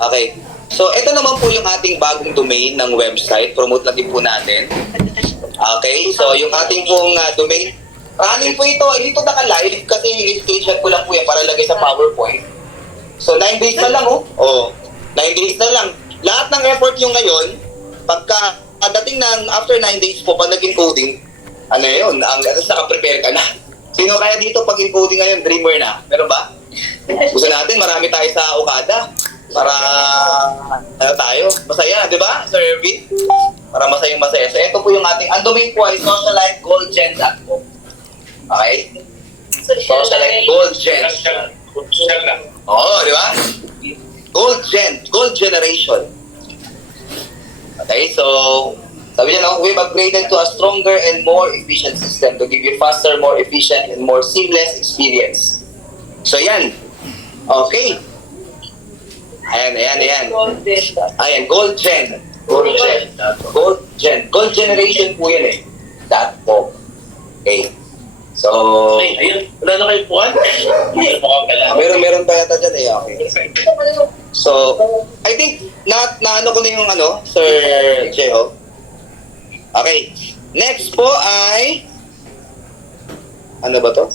Okay. So, ito naman po yung ating bagong domain ng website. Promote lang din po natin. Okay. So, yung ating pong domain. Running po ito. Hindi ito naka-live kasi i-screenshot ko lang po yan para lagay sa PowerPoint. So, 9 days na lang, oh. Oh, 9 days na lang. Lahat ng effort nyo ngayon, pagka dating ng after 9 days po, pag naging coding, ano yun, naka-prepare ka na. Sino kaya dito pag encoding ngayon, dreamer na? Meron ba? Gusto natin, marami tayo sa Okada. Para, ano tayo, masaya, di ba, Sir Ervin? Para masayang-masaya. So, ito po yung ating, ang domain po ay socialitegoldgen.com. Okay? Socialitegoldgen. Oo, di ba? Goldgen, Gold Generation. Okay, so, sabi niya, no, we've upgraded to a stronger and more efficient system to give you faster, more efficient, and more seamless experience. So, yan. Okay. Ayan. Ayan, Goldgen. Gold Generation po yun eh. .com. Okay. So, Ayun, wala na kayo puwan? meron pa yata dyan eh. Okay. So, I think, na ano ko na yung Sir Jeho. Okay. Next po ay, ano ba to?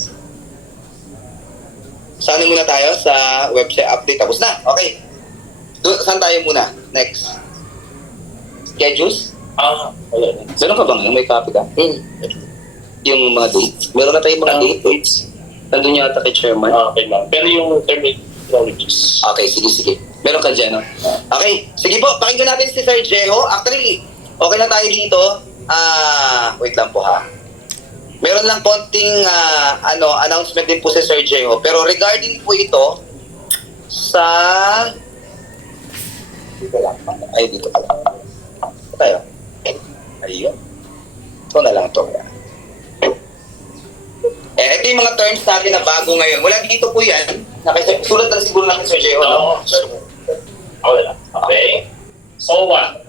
Saan muna tayo sa website update? Tapos na. Okay. Saan tayo muna? Next. Schedules? Wala na. Meron ka bang may copy ka? Yung mga dates? Meron na tayong mga dates. Nandun yata kay Chairman. Okay lang. Pero yung terminologies. Okay, sige. Meron ka dyan, no? Okay, sige po, pakinggan natin si Sir Jeho. Actually, okay na tayo dito. Wait lang po ha. Meron lang konting announcement din po si Sir Jeho. Pero regarding po ito sa... Dito lang. Ay, dito pala. Ito tayo. Ayun. Ito na lang ito. Ito yung mga terms natin na bago ngayon. Mula dito po yan. Sulat lang siguro natin Sir Jeho. No? Wala. Okay. So what?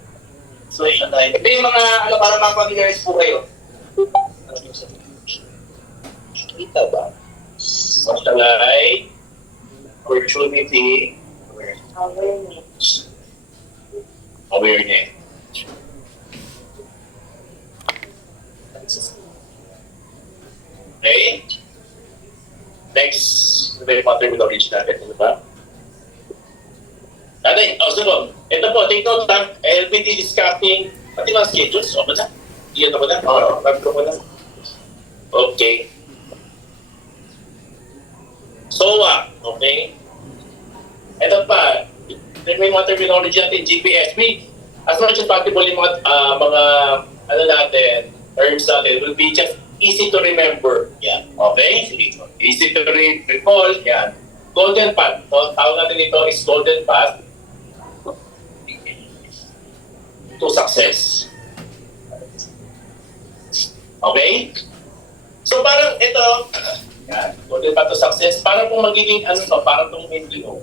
Ito yung mga, para mag-familiarize po kayo. Kita ba? Socialite, opportunity, awareness. Okay. Next, very important terminology natin, di ba? Sunod. Ito po, take note lang, LPT discussing, pati mga schedules, o ba na? Iyan na ba na? Oo, nagko ba na? Okay. SOA, okay? Ito pa, may mga terminology natin, GPS. As much as possible, yung mga natin, terms natin, will be just easy to remember. Yan. Okay? Easy to recall. Yan. Golden path. So, tawag natin ito is golden path to success. Okay? So, parang ito, yan, golden path to success, parang kung magiging parang itong NGO.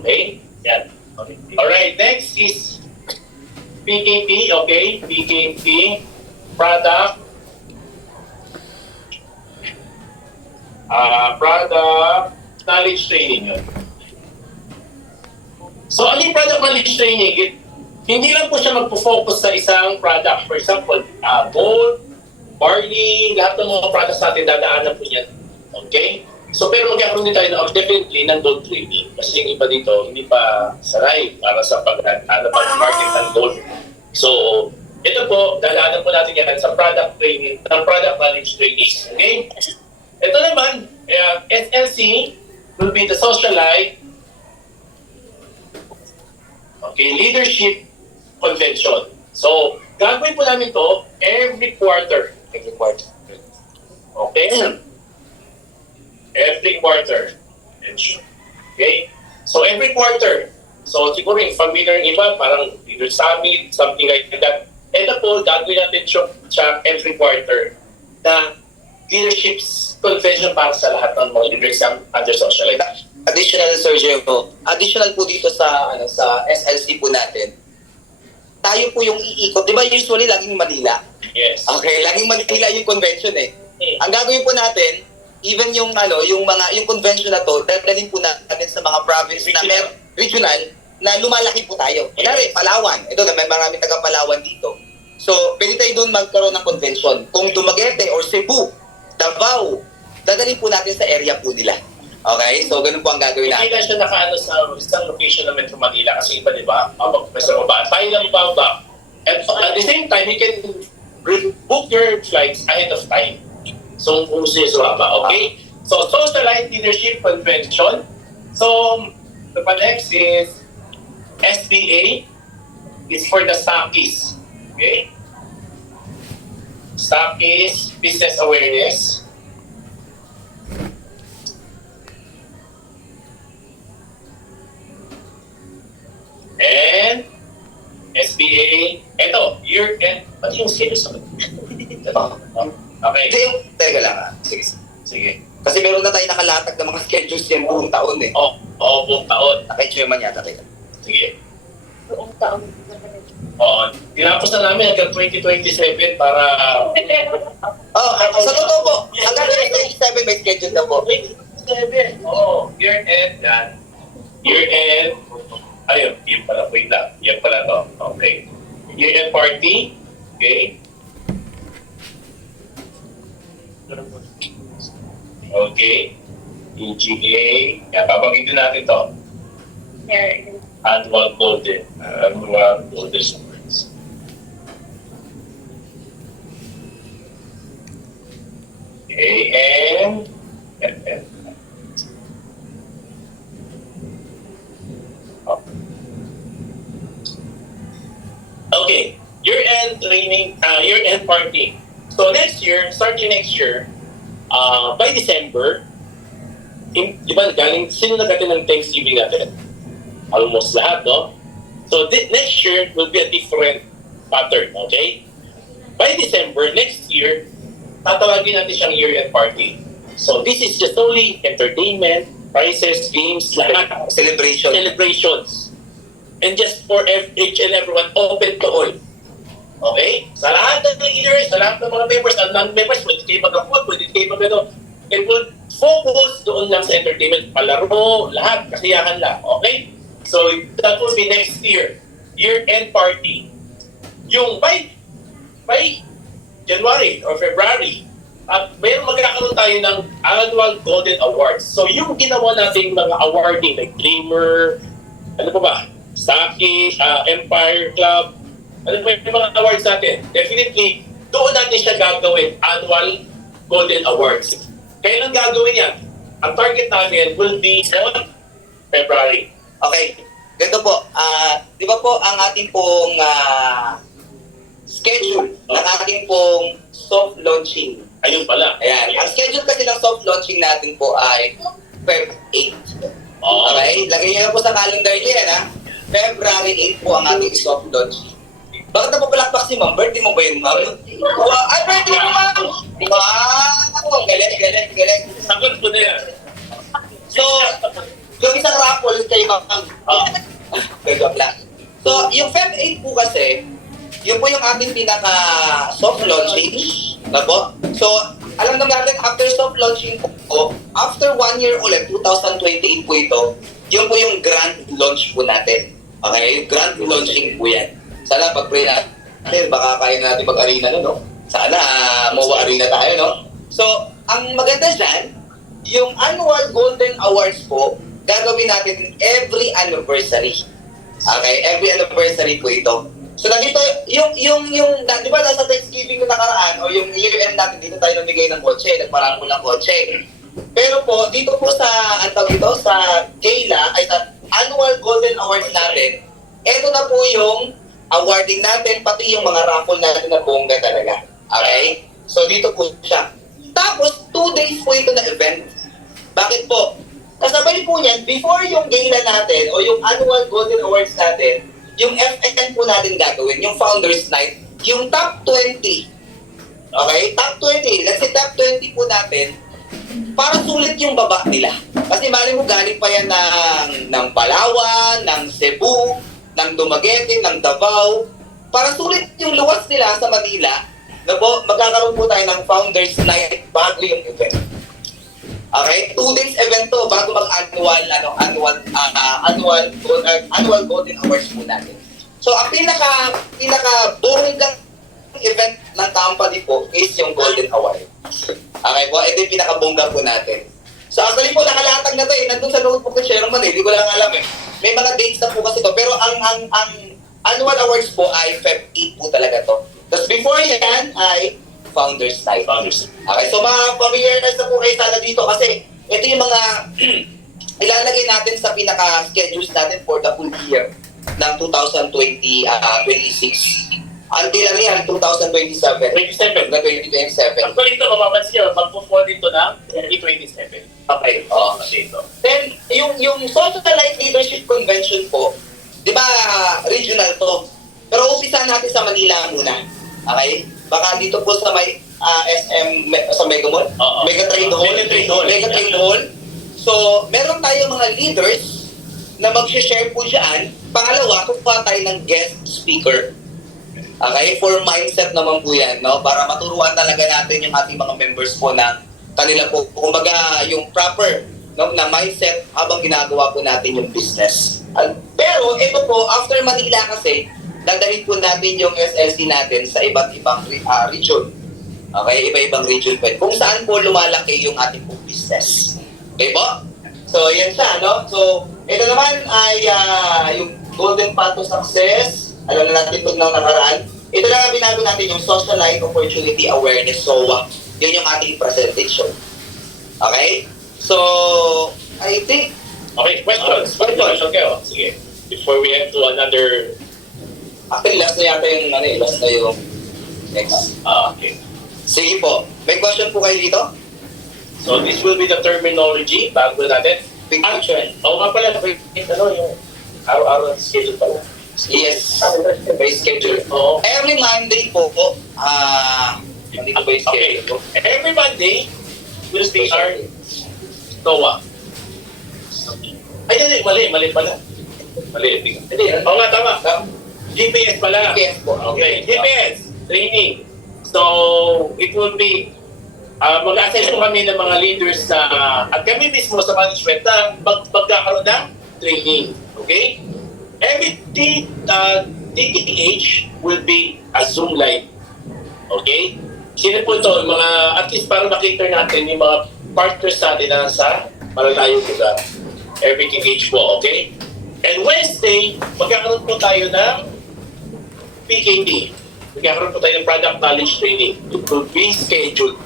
Okay? Yan. Okay. Alright, next is PKP, okay? PKP, product knowledge training yun. So, ano yung product knowledge training? Hindi lang po siya magpo-focus sa isang product. For example, gold, barley, lahat ng mga products natin dadaanan po yan. Okay? So, pero magkakaroon din tayo definitely ng gold training. Kasi yung iba dito, hindi pa saray para sa pag-market ng gold. So, ito po, dadaanan po natin yan sa product training, ng product knowledge training. Okay? Ito naman, SLC will be the socialite, okay, leadership convention. So, gagawin po namin to every quarter. Okay? Every quarter. Okay? So, every quarter. So, siguro yung familiar ng iba, parang leader summit, something like that. Ito po, gagawin natin siya every quarter na leadership's convention para sa lahat ng mga leaders under socialite. Additional, Sir Jeho, additional po dito sa SLC po natin, tayo po yung iikot. Di ba usually laging Manila? Yes. Okay, laging Manila yung convention eh. Ang gagawin po natin, even yung convention na to, dadalhin po natin sa mga province na regional, na lumalaki po tayo. Kunyari, Palawan. Ito na, may maraming taga-Palawan dito. So, pwede tayo doon magkaroon ng convention. Kung Dumaguete or Cebu, Davao, dadalhin po natin sa area po nila. Okay? So, ganun po ang gagawin Hindi natin. lang siya nakaano sa isang location ng Metro Manila kasi iba, di ba? Sa baba. Tayo lang baba. And at the same time, you can book your flights ahead of time. So, kung gusto niyo sumama, okay? So, Socialite Leadership Convention. So, the next is SBA. It's for the stockies. Okay? Stockies, business awareness. And SBA, eto, year-end, pati yung schedule sa Okay, Hindi, teka lang Sige. sige. Kasi meron na tayo nakalatag ng mga schedules yan buong taon eh. Buong taon. Naka-chairman yata tayo. Sige. Buong taon. Oo, tinapos na namin hanggang 2027 para... Sa totoo po, hanggang 2027 may schedule na po. 2027, oo. Year-end, yan. Year-end, ayun, yun pala, wait lang. Yan pala to. Okay. Year-end party, okay. Okay. EGA. Yan, babanggitin natin to. Here. Annual Golden. Annual Golden Awards. Okay, and... Okay, year-end training, year-end party. So next year, starting next year, by December, di ba galing, sino nagatin ng Thanksgiving natin? Almost lahat, no? So next year will be a different pattern, okay? By December, next year, tatawagin natin siyang year-end party. So this is just only entertainment, prizes, games, lahat. Celebration. Celebrations. And just for each and everyone, open to all. Okay? Sa lahat ng leaders, sa lahat ng mga members and non-members, pwede kayo mag-afford, pwede kayo mag-ano. It will focus doon lang sa entertainment, palaro, lahat, kasiyahan lang. Okay? So, that will be next year. Year-end party. Yung by January or February, at mayroon magkakaroon tayo ng annual Golden Awards. So, yung ginawa nating mga awarding, like Dreamer, ano pa ba? Staki, Empire Club, ano ba yung mga awards natin? Definitely, doon natin siya gagawin, annual Golden Awards. Kailan gagawin yan? Ang target namin will be on February. Okay, ganito po. Di ba po ang ating pong schedule ng ating pong soft launching. Ayun pala. Ayan, ang schedule kasi ng soft launching natin po ay Feb 8. Oo. Okay, lagay niyo na po sa calendar niyo yan ha. February 8 po ang ating soft launching. Bakit napapalakpak si Ma'am? Birthday mo ba yun, Ma'am? Wow! Ay, birthday mo, Ma'am! Wow! Galing. Sagot ko na yan. So, yung isang raffle kay Ma'am. Joke lang. So, yung Feb 8 po kasi, yun po yung ating pinaka soft launching. Na po? So, alam naman natin, after soft launching po, after 1 year ulit, 2028 po ito, yun po yung grand launch po natin. Okay? Yung grand launching po yan. Sana pag-pray natin, baka kaya natin mag-arena no? Sana MOA Arena tayo, no? So, ang maganda dyan, yung annual Golden Awards po, gagawin natin every anniversary. Okay? Every anniversary po ito. So, nandito, di ba nasa Thanksgiving na nakaraan, o yung year-end natin, dito tayo namigay ng kotse, nagparang ng kotse. Pero po, dito po sa, sa gala, ay sa annual Golden Awards natin, eto na po yung awarding natin, pati yung mga raffle natin na bongga talaga. Okay? So, dito po siya. Tapos, 2 days po ito na event. Bakit po? Kasabay po niyan, before yung gala natin, o yung annual Golden Awards natin, yung FN po natin gagawin, yung Founders Night, yung top 20. Okay? Top 20. Let's say top 20 po natin, para sulit yung baba nila. Kasi mali mo galing pa yan ng Palawan, ng Cebu, ng Dumaguete, ng Davao. Para sulit yung luwas nila sa Manila, na po, magkakaroon po tayo ng Founders Night bago yung event. Okay, 2 days event to bago mag-annual annual golden awards po natin. So ang pinaka bonggang event ng company po is yung golden award. Okay po, ito yung pinaka-bongga po natin. So actually po nakalatag na to nandun sa notebook ni Chairman hindi ko lang alam May mga dates na po kasi to, pero ang annual awards po ay Feb 8 po talaga to. Tapos before yan ay Founders Night. Okay, so familiar na po kayo sana dito kasi ito yung mga ilalagay natin sa pinaka-schedules natin for the full year ng 2026. Until ano yan, 2027. 27. Na 2027. Actually, ito, mapapansin nyo, magpo-fall dito ng 2027. Okay. Dito. Then, yung Socialite Leadership Convention po, di ba, regional to. Pero umpisa natin sa Manila muna. Okay? Baka dito po sa may SM, sa Mega Mall? Mega Trade Hall. Mega Trade Hall. So, meron tayong mga leaders na mag-share po dyan. Pangalawa, kukuha tayo ng guest speaker. Okay? For mindset naman po yan, no? Para maturuan talaga natin yung ating mga members po na kanila po, kumbaga yung proper na mindset habang ginagawa po natin yung business. Pero ito po, after Manila kasi, dadalhin po natin yung SLC natin sa iba't ibang region. Okay? Iba-ibang region po. Kung saan po lumalaki yung ating po business. Okay po? So, yan siya, no? So, ito naman ay yung Golden Path to Success. Alam na natin ito ng nakaraan. Ito lang ang binago natin yung Socialite Opportunity Awareness, SOA. Yun yung ating presentation. Okay? So, I think... Okay, questions. Okay, sige. Before we head to another... Actually, last na yata yung, last na yung next. Okay. Sige po. May question po kayo dito? So, this will be the terminology bago natin. Big picture. Nga pala, yung araw-araw schedule pala. Yes. May schedule. Oo. Every Monday po, hindi ko ba yung Okay. schedule? Every Monday will be our TOA. Ay, mali pala. Hindi. Oo nga, tama. GPS pala. GPS po. Okay, GPS training. So, it will be mag-assign po kami ng mga leaders na at kami mismo sa management na magkakaroon ng training. Okay? Every TTH will be a Zoom live. Okay? Sino po ito? Mga, at least para makita natin yung mga partners natin na sa malalayong lugar. Every TTH po, okay? And Wednesday, magkakaroon po tayo ng PKD. Magkakaroon po tayo ng Product Knowledge Training. It will be scheduled.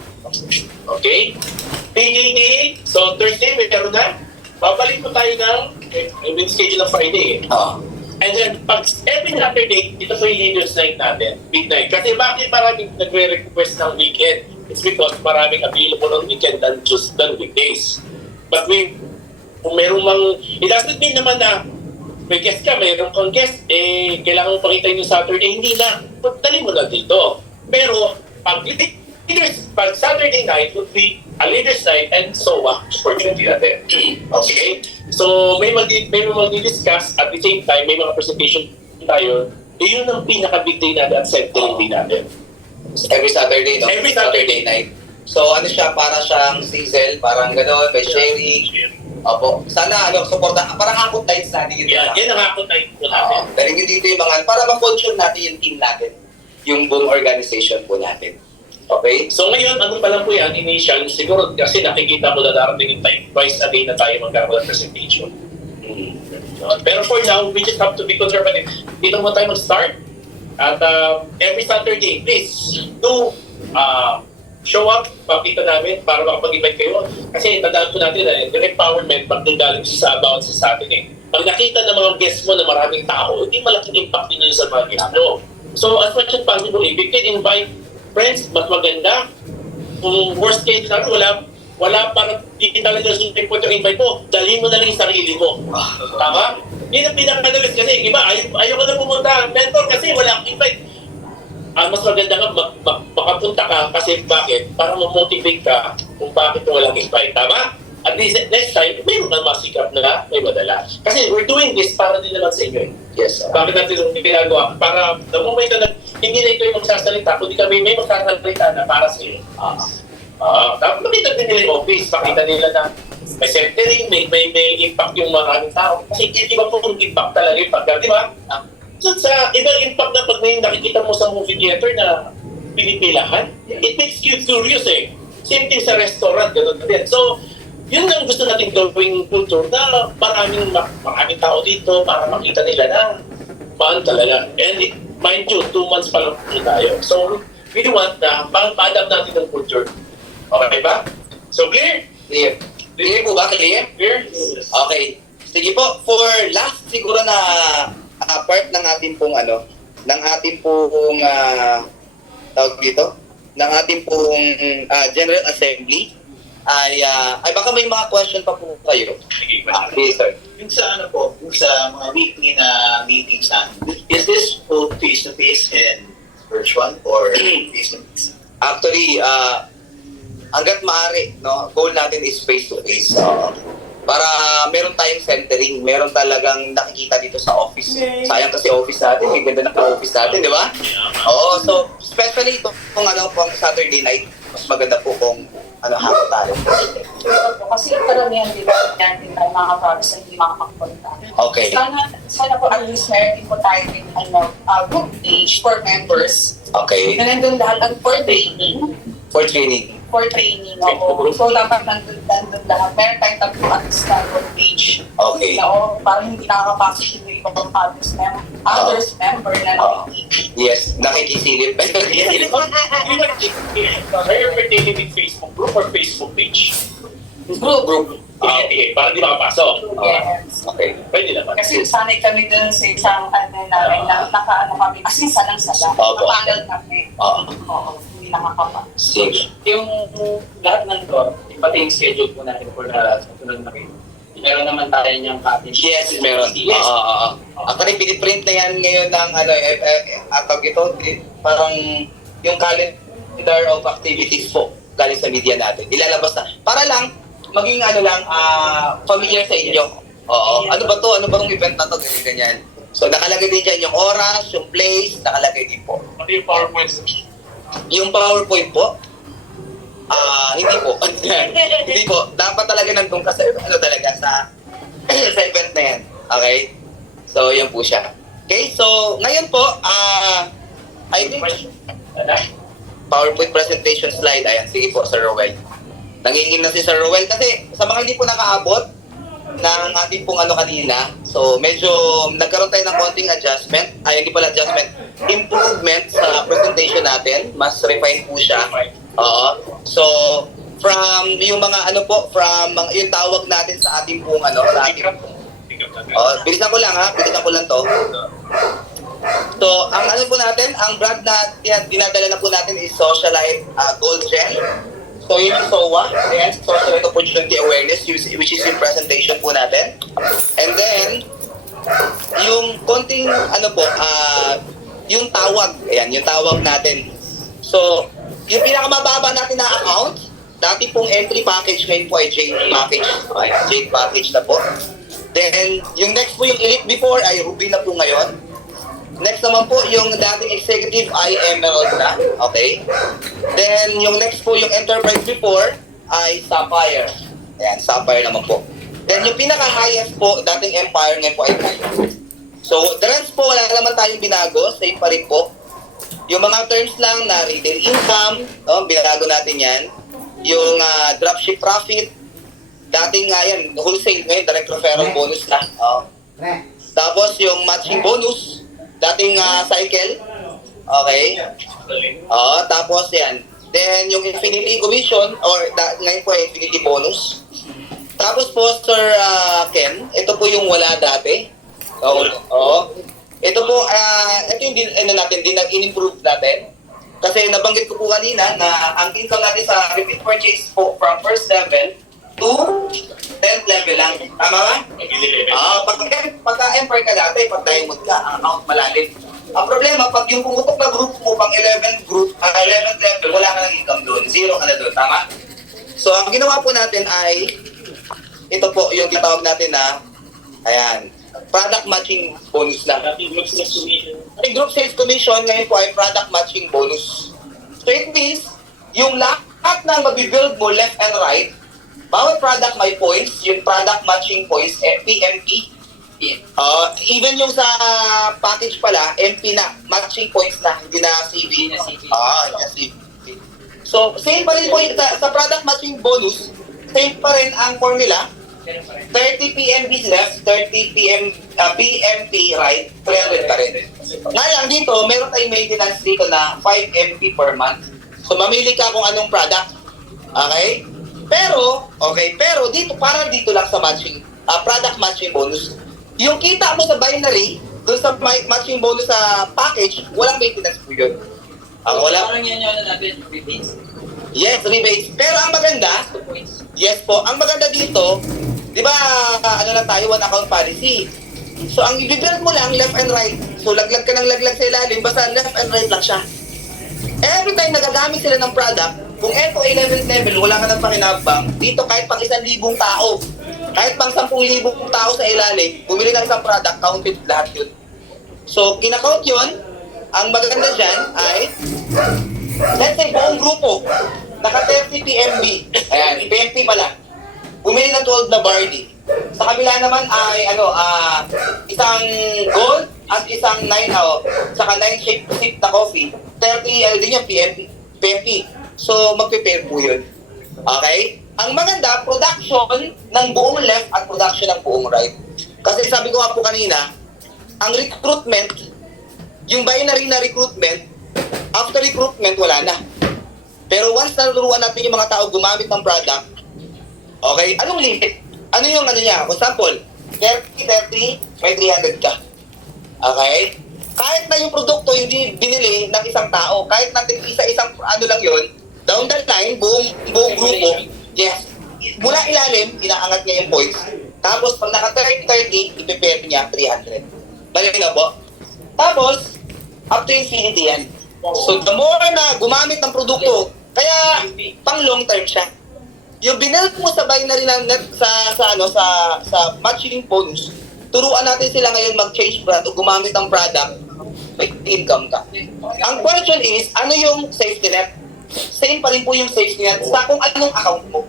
Okay? PKD, so Thursday, meron na. Babalik po tayo ng schedule ng Friday. And then, pag every Saturday, ito po yung leaders night natin, midnight. Kasi bakit maraming nagre-request ng weekend? It's because maraming available on weekend than weekdays. But kung meron it doesn't mean naman na may guest ka, mayroon kang guest, kailangan mo pakita yung Saturday, hindi na. Dali mo na dito. Pero, pag Saturday night would be a leaders night and SOA opportunity natin. Okay? So, may mag-discuss at the same time, may mga presentation tayo. Yun ang pinaka-big day natin at centering day natin. Every Saturday, no? Every Saturday night. So, ano siya, para siyang sizzle, parang gano'n, may sharing. Opo. Sana, supportan, parang hakot nights natin yun. Yan ang hakot night po natin. Galing yun dito yung mga, para ma-function natin yung team natin. Yung buong organization po natin. Okay? So ngayon, ano pa lang po yan, initial, siguro kasi nakikita mo na darating yung time, twice a day na tayo magkakaroon ng presentation. Pero for now, we just have to be conservative. Dito mo tayo mag-start. At every Saturday, please, do show up, pakita namin para makapag-invite kayo. Kasi tandaan po natin na yung empowerment, pag nanggaling sa about sa atin Pag nakita ng mga guests mo na maraming tao, hindi malaking impact din yun sa mga guests mo. So as much as possible, if you can invite friends, mas maganda. Kung worst case natin, wala parang hindi talaga susunod po yung invite mo, dalhin mo na lang yung sarili mo. Tama? Yun ang pinakadalas kasi, iba, ayaw ko na pumunta, mentor, kasi wala akong invite. Mas maganda ka, makapunta ka, kasi bakit? Para ma-motivate ka kung bakit walang invite. Tama? At least next time, mayroon na masikap na may madala. Kasi we're doing this para din naman sa inyo. Yes. Bakit natin itong ginagawa? Para the moment na hindi na ito yung magsasalita, kundi kami may magsasalita na para sa iyo. Dapat makita din nila yung office, makita nila na may centering, may impact yung maraming tao. Kasi iba po yung impact talaga yung pagka, di ba? So sa ibang impact na pag may nakikita mo sa movie theater na pinipilahan, it makes you curious eh. Same thing sa restaurant, gano'n din. So, yun ang gusto natin gawing culture na maraming tao dito para makita nila na fun talaga. And mind you, 2 months pa lang po tayo. So, we want na pa-adapt natin ng culture. Okay ba? So, clear? Clear. Clear po ba? Clear? Clear? Okay. Sige po, for last siguro na part ng ating pong tawag dito, ng ating pong General Assembly ay baka may mga question pa po kayo. Sige, Please, sir. Yung sa yung sa mga weekly na meetings natin, is this both face-to-face and virtual or face-to-face? Actually, hanggat maaari, no, goal natin is face-to-face. Para meron tayong centering, meron talagang nakikita dito sa office. Sayang kasi office natin, may ganda na office natin, di ba? Oo, so especially kung pang Saturday night, mas maganda po kung hapon tayo. Kasi karamihan din tayo mga province na hindi makakapunta. Okay. Sana po at least meron din po tayo din group page for members. Okay. Na nandun lahat ang for training. For training. For training, oo. So dapat nandun lahat. Meron tayong tatlo at least na group page. Okay. Na parang hindi nakakapasok yung ibang others member na nakikinig. Yes, nakikisilip. Are you pertaining with Facebook group or Facebook page? Group. Para di makapasok. Yes. Okay. Pwede naman. Kasi sanay kami dun sa isang namin na kami. As in, salang-sala. Opo. Napangal kami. Oo. Hindi nakakapa. Sige. Yung lahat ng to, pati yung schedule po natin for the susunod na rin. Meron naman tayo niyang copy. Yes, meron. Yes. Actually, piniprint na yan ngayon ng tawag ito, parang yung calendar of activities po galing sa media natin. Ilalabas na. Para lang, maging familiar sa inyo. Oo. Ano ba to? Ano ba tong event na to? Ganyan. So, nakalagay din dyan yung oras, yung place, nakalagay din po. Pati yung PowerPoint. Yung PowerPoint po, hindi po. Hindi po. Dapat talaga nandun ka sa, sa event na yan. Okay? So, yan po siya. Okay, so, ngayon po, I think, PowerPoint presentation slide. Ayan, sige po, Sir Rowell. Nangingin na si Sir Rowell kasi sa mga hindi po nakaabot ng ating pong kanina, so medyo nagkaroon tayo ng konting adjustment, hindi pala adjustment, improvement sa presentation natin, mas refined po siya. So, from yung mga yung tawag natin sa ating pong sa ating bilisan ko lang to. So, ang po natin, ang brand na dinadala na po natin is Socialite Gold Gel. So, yun yung SOA, ayan, Socialite Opportunity Awareness, which is yung presentation po natin. And then, yung konting, yung tawag, ayan, yung tawag natin. So, yung pinakamababa natin na account, dati pong entry package, ngayon po ay Jade package. Ayan, Jade package na po. Then, yung next po yung Elite before ay Ruby na po ngayon. Next naman po, yung dating executive ay Emerald na. Okay? Then, yung next po, yung Enterprise before ay Sapphire. Ayan, Sapphire naman po. Then, yung pinaka-highest po, dating Empire, ngayon po ay Diamond. So, the rest po, wala naman tayong binago. Same pa rin po. Yung mga terms lang na retail income, binago natin yan. Yung dropship profit, dating yan, wholesale ngayon, direct referral bonus na. Tapos, yung matching bonus, dating cycle. Okay. Tapos yan. Then yung infinity commission ngayon po ay infinity bonus. Tapos po Sir Ken, ito po yung wala dati. Ito po ito yung in-improve natin. Kasi nabanggit ko po kanina na ang income natin sa repeat purchase po from first level to 10th level lang. Tama ba? Pagka Empire ka dati, pag diamond ka, ang account malalim. Ang problema, pag yung pumutok na group mo, pang 11th level, wala ka ng income doon. Zero ka na doon. Tama? So, ang ginawa po natin ay, ito po yung tinatawag natin na, ayan, product matching bonus lang. Group sales commission, ngayon po ay product matching bonus. So, it means, yung lahat lahat ng mabibuild mo left and right, bawat product may points, yung product matching points, PMP. Even yung sa package pala, MP na, matching points na, hindi na CV. Hindi na CV. Hindi na CV. So, same pa rin po sa product matching bonus, same pa rin ang formula. 30 PMB left, 30 PMP right, 300 pa rin. Nga lang dito, meron tayong maintenance dito na 5 MP per month. So, mamili ka kung anong product. Okay? Pero dito, parang dito lang sa matching, product matching bonus. Yung kita mo sa binary, doon sa matching bonus sa package, walang maintenance po yun. Wala. Parang yan yung natin, rebates. Yes, rebates. Pero ang maganda, 2 points. yes po, ang maganda dito, di ba, lang tayo, one account policy. So, ang i-build mo lang, left and right. So, laglag ka ng laglag sa ilalim, basta left and right lang siya. Every time nagagamit sila ng product, kung ito ay 11th level, wala ka ng pakinabang, dito kahit pang 1,000 tao, kahit pang 10,000 tao sa ilalim, bumili ng isang product, counted lahat yun. So, kinakount yun, ang maganda dyan ay, let's say, buong grupo, naka 30 PMB, ayan, PMP pala, bumili ng 12 na barley. Sa kabila naman ay, isang gold at isang 9, saka 9 shape na coffee, 30, din yung PMP. So, magpe-pair po yun. Okay? Ang maganda, production ng buong left at production ng buong right. Kasi sabi ko nga po kanina, ang recruitment, yung binary na recruitment, after recruitment, wala na. Pero once naturuan natin yung mga tao gumamit ng product, okay, anong limit? Ano yung niya? For example, 30, may 300 ka. Okay? Kahit na yung produkto hindi binili ng isang tao, kahit natin isa-isang lang yun, down the line, buong grupo, yes, mula ilalim, inaangat niya yung points. Tapos, pag naka 30, ipipair niya 300. Balik na po. Tapos, up to infinity yan. So, the more na gumamit ng produkto, kaya pang long term siya. Yung binuild mo sa binary na net sa matching bonus, turuan natin sila ngayon mag-change brand o gumamit ng product, may income ka. Ang question is, ano yung safety net? Same pa rin po yung safety net sa kung anong account mo.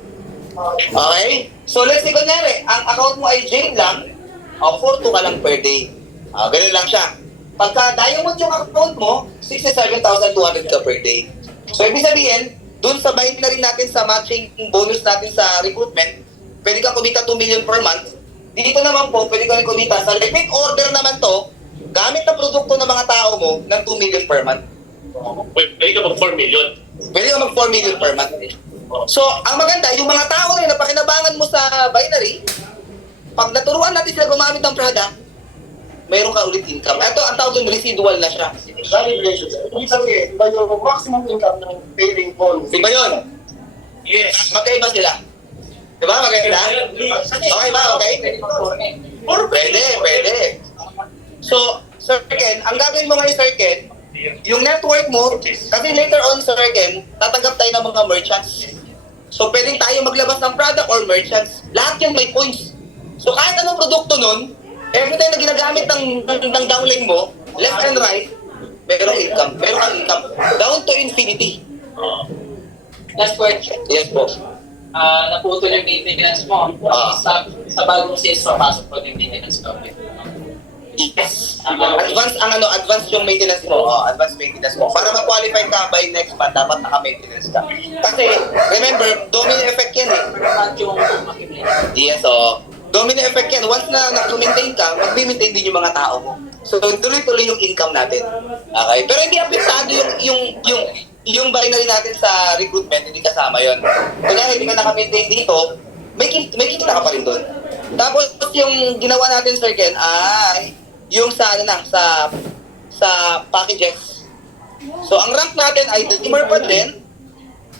Okay? So let's say, kunyari, ang account mo ay Jane lang, 4-2 ka lang per day. Ganun lang siya. Pagka diamond yung account mo, 67,200 ka per day. So ibig sabihin, dun sa binary natin sa matching bonus natin sa recruitment, pwede ka kumita 2 million per month. Dito naman po, pwede ka rin kumita sa repeat order naman to, gamit na produkto ng mga tao mo ng 2 million per month. Pwede ka mag 4 million. Pwede ka mag 4 million per month. So, ang maganda, yung mga tao na napakinabangan mo sa binary, pag naturuan natin sila gumamit ng product, mayroon ka ulit income. Ito, ang tawag yung residual na siya. Valuations. Ibig sabihin, iba yung maximum income ng paying bonus. Diba yun? Yes. Magkaiba sila. Diba? Magkaiba? Okay ba? Okay? Pwede. So, Sir Ken, ang gagawin mo ngayon, Sir Ken, yung network mo, kasi later on, Sir Ken, tatanggap tayo ng mga merchants. So, pwedeng tayo maglabas ng product or merchants. Lahat yan may points. So, kahit anong produkto nun, every time na ginagamit ng downline mo, left and right, merong income. Meron kang income. Down to infinity. Last question. Yes po. Naputol yung maintenance mo. Sa bagong sales, papasok po yung maintenance mo. Yes. Advance yung maintenance mo. Advance maintenance mo. Para ma-qualify ka by next month, dapat naka-maintenance ka. Kasi, remember, domino effect yan eh. At yung accumulate. Yes, domino effect yan. Once na nag-maintain ka, mag-maintain din yung mga tao mo. So, tuloy-tuloy yung income natin. Okay? Pero hindi apektado yung binary natin sa recruitment, hindi kasama yon. Kaya hindi ka naka-maintain dito, may kita ka pa rin doon. Tapos, yung ginawa natin, Sir Ken, ay yung sa packages. So, ang rank natin ay dreamer pa din.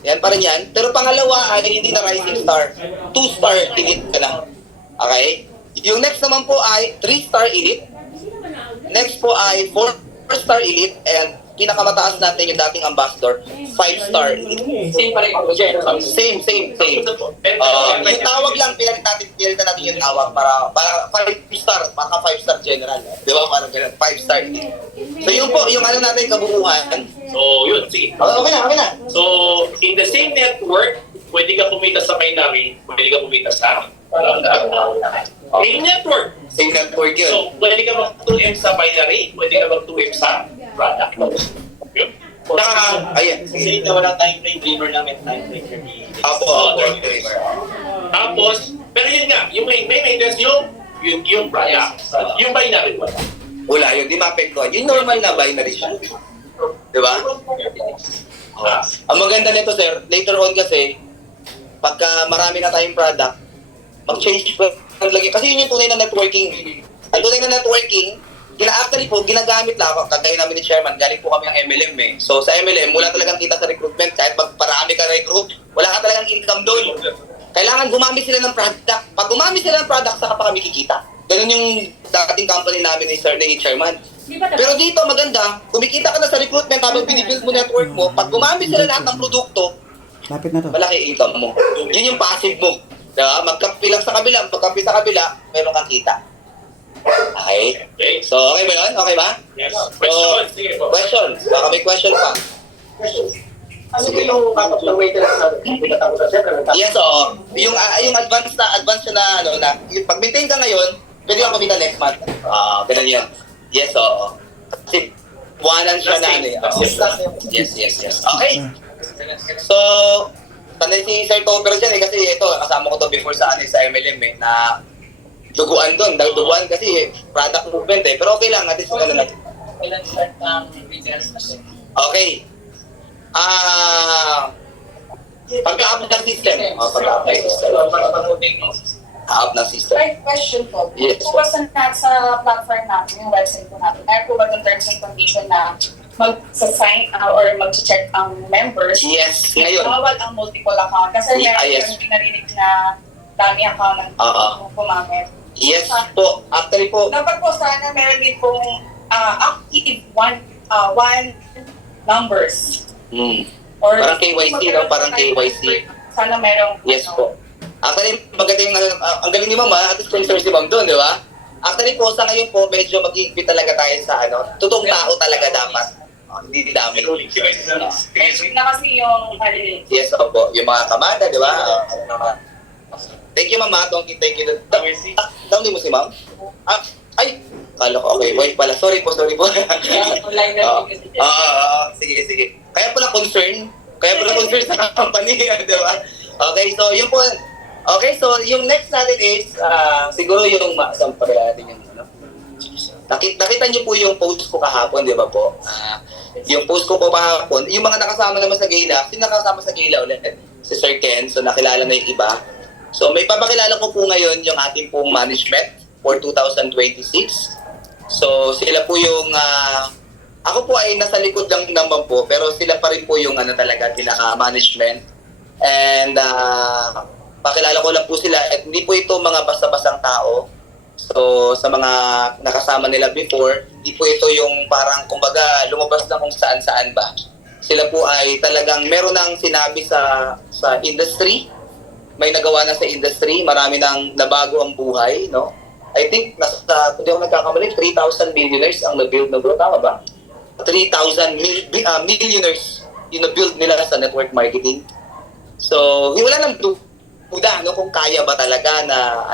Yan pa rin yan. Pero pangalawa ay hindi na rising star. 2-star elite ka lang. Okay? Yung next naman po ay 3-star elite. Next po ay 4-star elite and pinakamataas natin yung dating ambassador, 5-star. Same pa rin po dyan. Same. Pero, Yung tawag lang, pinalitan natin yung tawag para 5-star, para 5-star general. Di ba? Parang ganun, 5-star. So yun po, yung ano natin, kabuuhan. so, yun, sige. Okay na. So, in the same network, pwede ka kumita sa binary, pwede ka kumita sa main network. Same network yun. So, pwede ka mag-2M sa binary, pwede ka mag-2M sa product. Yun. Ayan. Kasi na wala time frame, dreamer namin time frame. Apo. Tapos, pero yun nga, yung may maintenance yung product. Yung binary wala. Wala yun, di maapektuhan. Yung normal na binary siya. Di ba? Ang maganda nito, sir, later on kasi, pagka marami na tayong product, mag-change pa lagi. Kasi yun yung tunay na networking. Ang tunay na networking, actually po, ginagamit lang ako. Kagaya namin ni Chairman, galing po kami ng MLM eh. So sa MLM, wala talagang kita sa recruitment. Kahit parami ka recruit, wala ka talagang income doon. Kailangan gumamit sila ng product. Pag gumamit sila ng product, saka pa kami kikita. Ganun yung dating company namin ni Chairman. Pero dito, maganda, kumikita ka na sa recruitment habang binibuild mo network mo, pag gumamit sila lahat ng produkto, Lapit na to. malaki income mo. Yun yung passive mo. Diba? Magkapi lang sa kabila, magkapi sa kabila, meron kang kita. Okay? Okay? So, okay ba yun? Okay ba? Yes. Question, sige po. Questions? Baka may question pa. Ano ba yung cut-off ng maintenance natin? Pinatakutan siya, Yes, oo. Yung advance na, ano, na, yung pag-maintain ka ngayon, pwede kang kumita next month. Ganun yan. Yes, oo. Kasi, buwanan siya na, ano, Yes. Okay. So, sanay si Sir Tober dyan kasi ito, kasama ko to before sa MLM na duguan doon. Duguan kasi product movement Pero okay lang, at least ano lang. Kailan start ng business kasi? Okay. Pagka-up ng system. Pagka-up ng system. Up ng system. Right question po. Yes. Kung ba sa platform natin, yung website po natin, meron po ba yung terms and condition na mag-sign or mag-check ang members? Yes, ngayon. Bawal ang multiple account. Kasi meron Yes. yung narinig na dami account ang gumamit. Yes po. Actually po, Dapat po sana meron din pong active one numbers. Or Parang KYC, no? Parang KYC. Sana merong Yes po. Actually, maganda yung, ang galing ni Mama, at least concern si Ma'am doon, di ba? Actually po, sa ngayon po, medyo mag-iigpit talaga tayo sa totoong tao talaga dapat. Hindi dami. na kasi yung Yes, opo. Yung mga kamada, di ba? Thank you, Mama. Thank you. Down din mo si Ma'am? Ay! Kala ko, okay. Wait pala. Sorry po. online na kasi. Sige. Kaya pala concern sa company, di ba? Okay, so yun po. Okay, so yung next natin is, siguro yung sampare natin yung nakita niyo po yung post ko kahapon, di ba po? Yung post ko kahapon, yung mga nakasama naman sa gala, sino nakasama sa gala ulit? Si Sir Ken, so nakilala na yung iba. So may papakilala ko po ngayon yung ating pong management for 2026. So sila po yung, ako po ay nasa likod lang naman po, pero sila pa rin po yung talaga pinaka-management. And pakilala ko lang po sila at hindi po ito mga basta-bastang tao. So sa mga nakasama nila before, hindi po ito yung parang kumbaga lumabas na kung saan-saan ba. Sila po ay talagang meron nang sinabi sa industry. May nagawa na sa industry, marami nang nabago ang buhay, no? I think nasa, kung di ako nagkakamali, 3,000 millionaires ang na-build na bro, tama ba? 3,000 millionaires yung na-build nila sa network marketing. So, wala nang duda kung kaya ba talaga na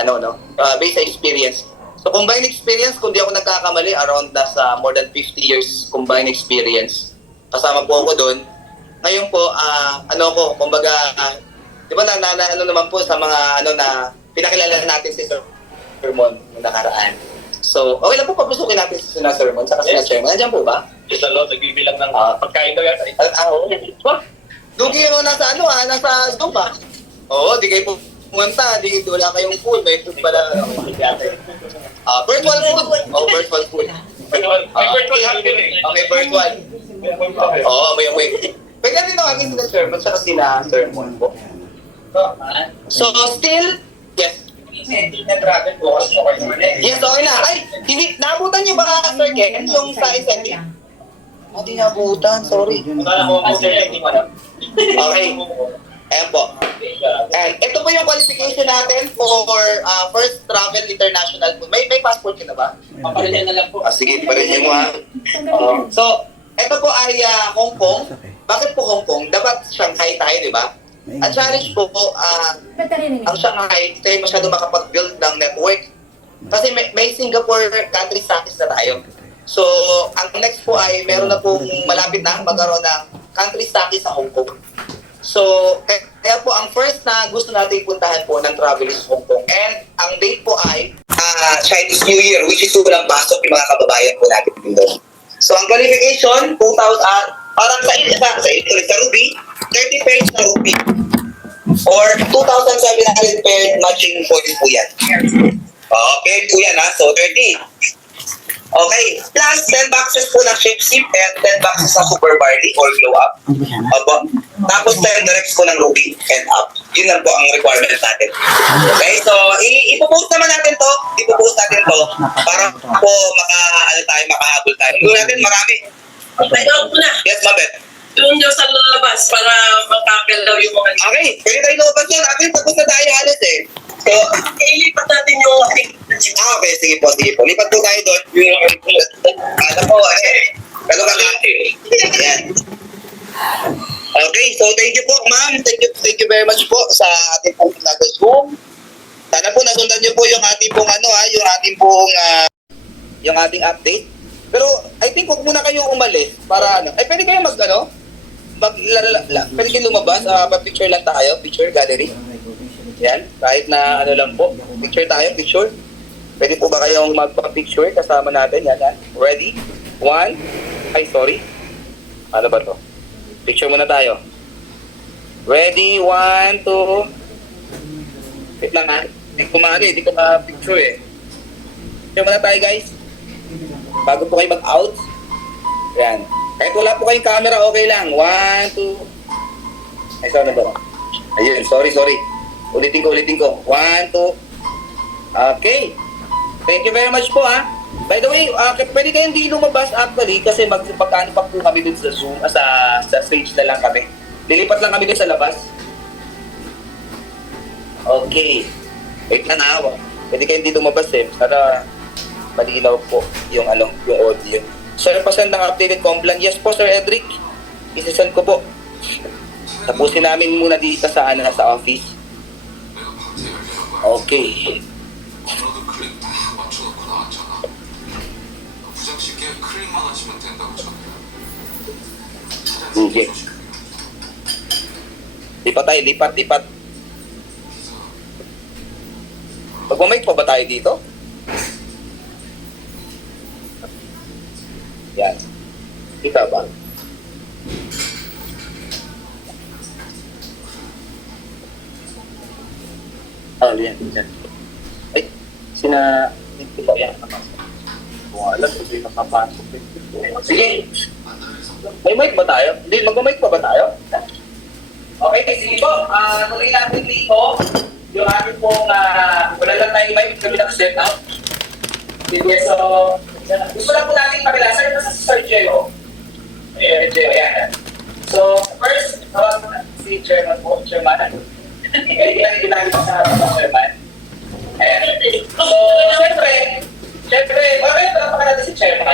based sa experience. So, combined experience, kung di ako nagkakamali, around nasa more than 50 years combined experience. Kasama po ako doon. Ngayon po, kumbaga, di ba naman po sa mga na pinakilala natin si Sir Mon yung nakaraan. So, okay lang po pagpasukin natin si Sir Mon sa Sir Chairman. Nandiyan po ba? Just nagbibilang ng pagkain daw yata. Oo. Dugi nasa Zoom ba? Oo, di kayo pumunta, wala kayong food, may food pala. Virtual food. Virtual food. May virtual happy rin. Okay, virtual. Oo, may. Pwede rin nakagin sila Sir Mon, saka sila Sir Mon po. So, still, yes. Yes, okay na. Ay, hindi, naabutan niyo ba, Sir Ken, yung sa incentive? Hindi niya abutan, sorry. Akala ko master yan, hindi mo alam. Okay. Ayan po. And ito po yung qualification natin for first travel international po. May passport ka na ba? Paparin na lang po. Sige, pa rin mo ha. So, ito po ay Hong Kong. Bakit po Hong Kong? Dapat Shanghai tayo, di ba? Ang challenge po, ang Shanghai, hindi tayo masyado makapag-build ng network. Kasi may Singapore country status na tayo. So, ang next po ay meron na pong malapit na magkaroon ng country status sa Hong Kong. So, kaya po ang first na gusto natin puntahan po ng travel is Hong Kong. And ang date po ay Chinese New Year, which is walang pasok yung mga kababayan po natin dito. So, ang qualification, 2,000, parang sa Ruby, 30 pairs na Ruby. Or 2,700 pairs matching points po yan. Okay po yan ha, so 30. Okay, plus 10 boxes po ng shape sip and 10 boxes ng super barley or glow up. Opo. Tapos 10 directs po ng ruby and up. Yun lang po ang requirement natin. Okay, so ipopost naman natin to. Ipopost natin to para po makahabol tayo. Doon natin marami. Tayo ko na. Yes, Mabet. Doon daw sa labas para makakil daw yung mga... Okay, pwede tayo lumabas yun. Actually, tapos na tayo halos eh. So, Ilipat natin yung ating... okay, sige po. Lipat po tayo doon. Ano po, kalo ka natin. Ayan. Okay, so thank you po, ma'am. Thank you very much po sa ating pong nag-zoom. Sana po nasundan niyo po yung ating pong yung ating update. Pero I think wag muna kayong umalis para pwede kayong pwede kayong lumabas, pa-picture lang tayo, picture gallery. Yan, kahit na lang po. Picture tayo, picture. Pwede po ba kayong magpa-picture kasama natin? Yan. Ready? 1. Sorry. Ano ba to? Picture muna tayo. Ready? 1, 2. Wait lang ha. Hindi ko ma-picture eh. Picture muna tayo guys. Bago po kayo mag-out. Yan. Kahit wala po kayong camera, okay lang. 1, 2. Saan na ba? Ayun, sorry. Ulitin ko. 1, 2. Okay. Thank you very much po ha. By the way, pwede kayong di lumabas actually kasi magpagkano pa po kami dun sa Zoom, sa stage na lang kami. Lilipat lang kami dun sa labas. Okay. Wait na na. Pwede kayong di lumabas eh. Para malinaw po yung audio. Sir, pasend ng updated complan. Yes po, Sir Edric. Isasend ko po. Tapusin namin muna dito sa office. Okay. 업로드 클릭 다 맞춰놓고 나왔잖아. 부장 쉽게 클릭만 하시면 된다고 전해요. Okay. Lipat. Magmamake pa ba tayo dito? Yan. Ikaw ba? Yan. Ay, hindi ko yan. Alam ko sino kapasok. Sige. May mic ba tayo? Hindi, mag-mic pa ba tayo? Okay, sige po. Tuloy natin dito. Yung ating pong, wala lang tayong mic kami nag-set up. Sige, so, gusto lang po natin pakilasan. Ito sa Sir Jeo. Ayan. So, first, si Chairman po, Chairman. Kaya ginagawa ko sa Chairman. Ayan. So, Siyempre, bakit napaka natin si Chairman?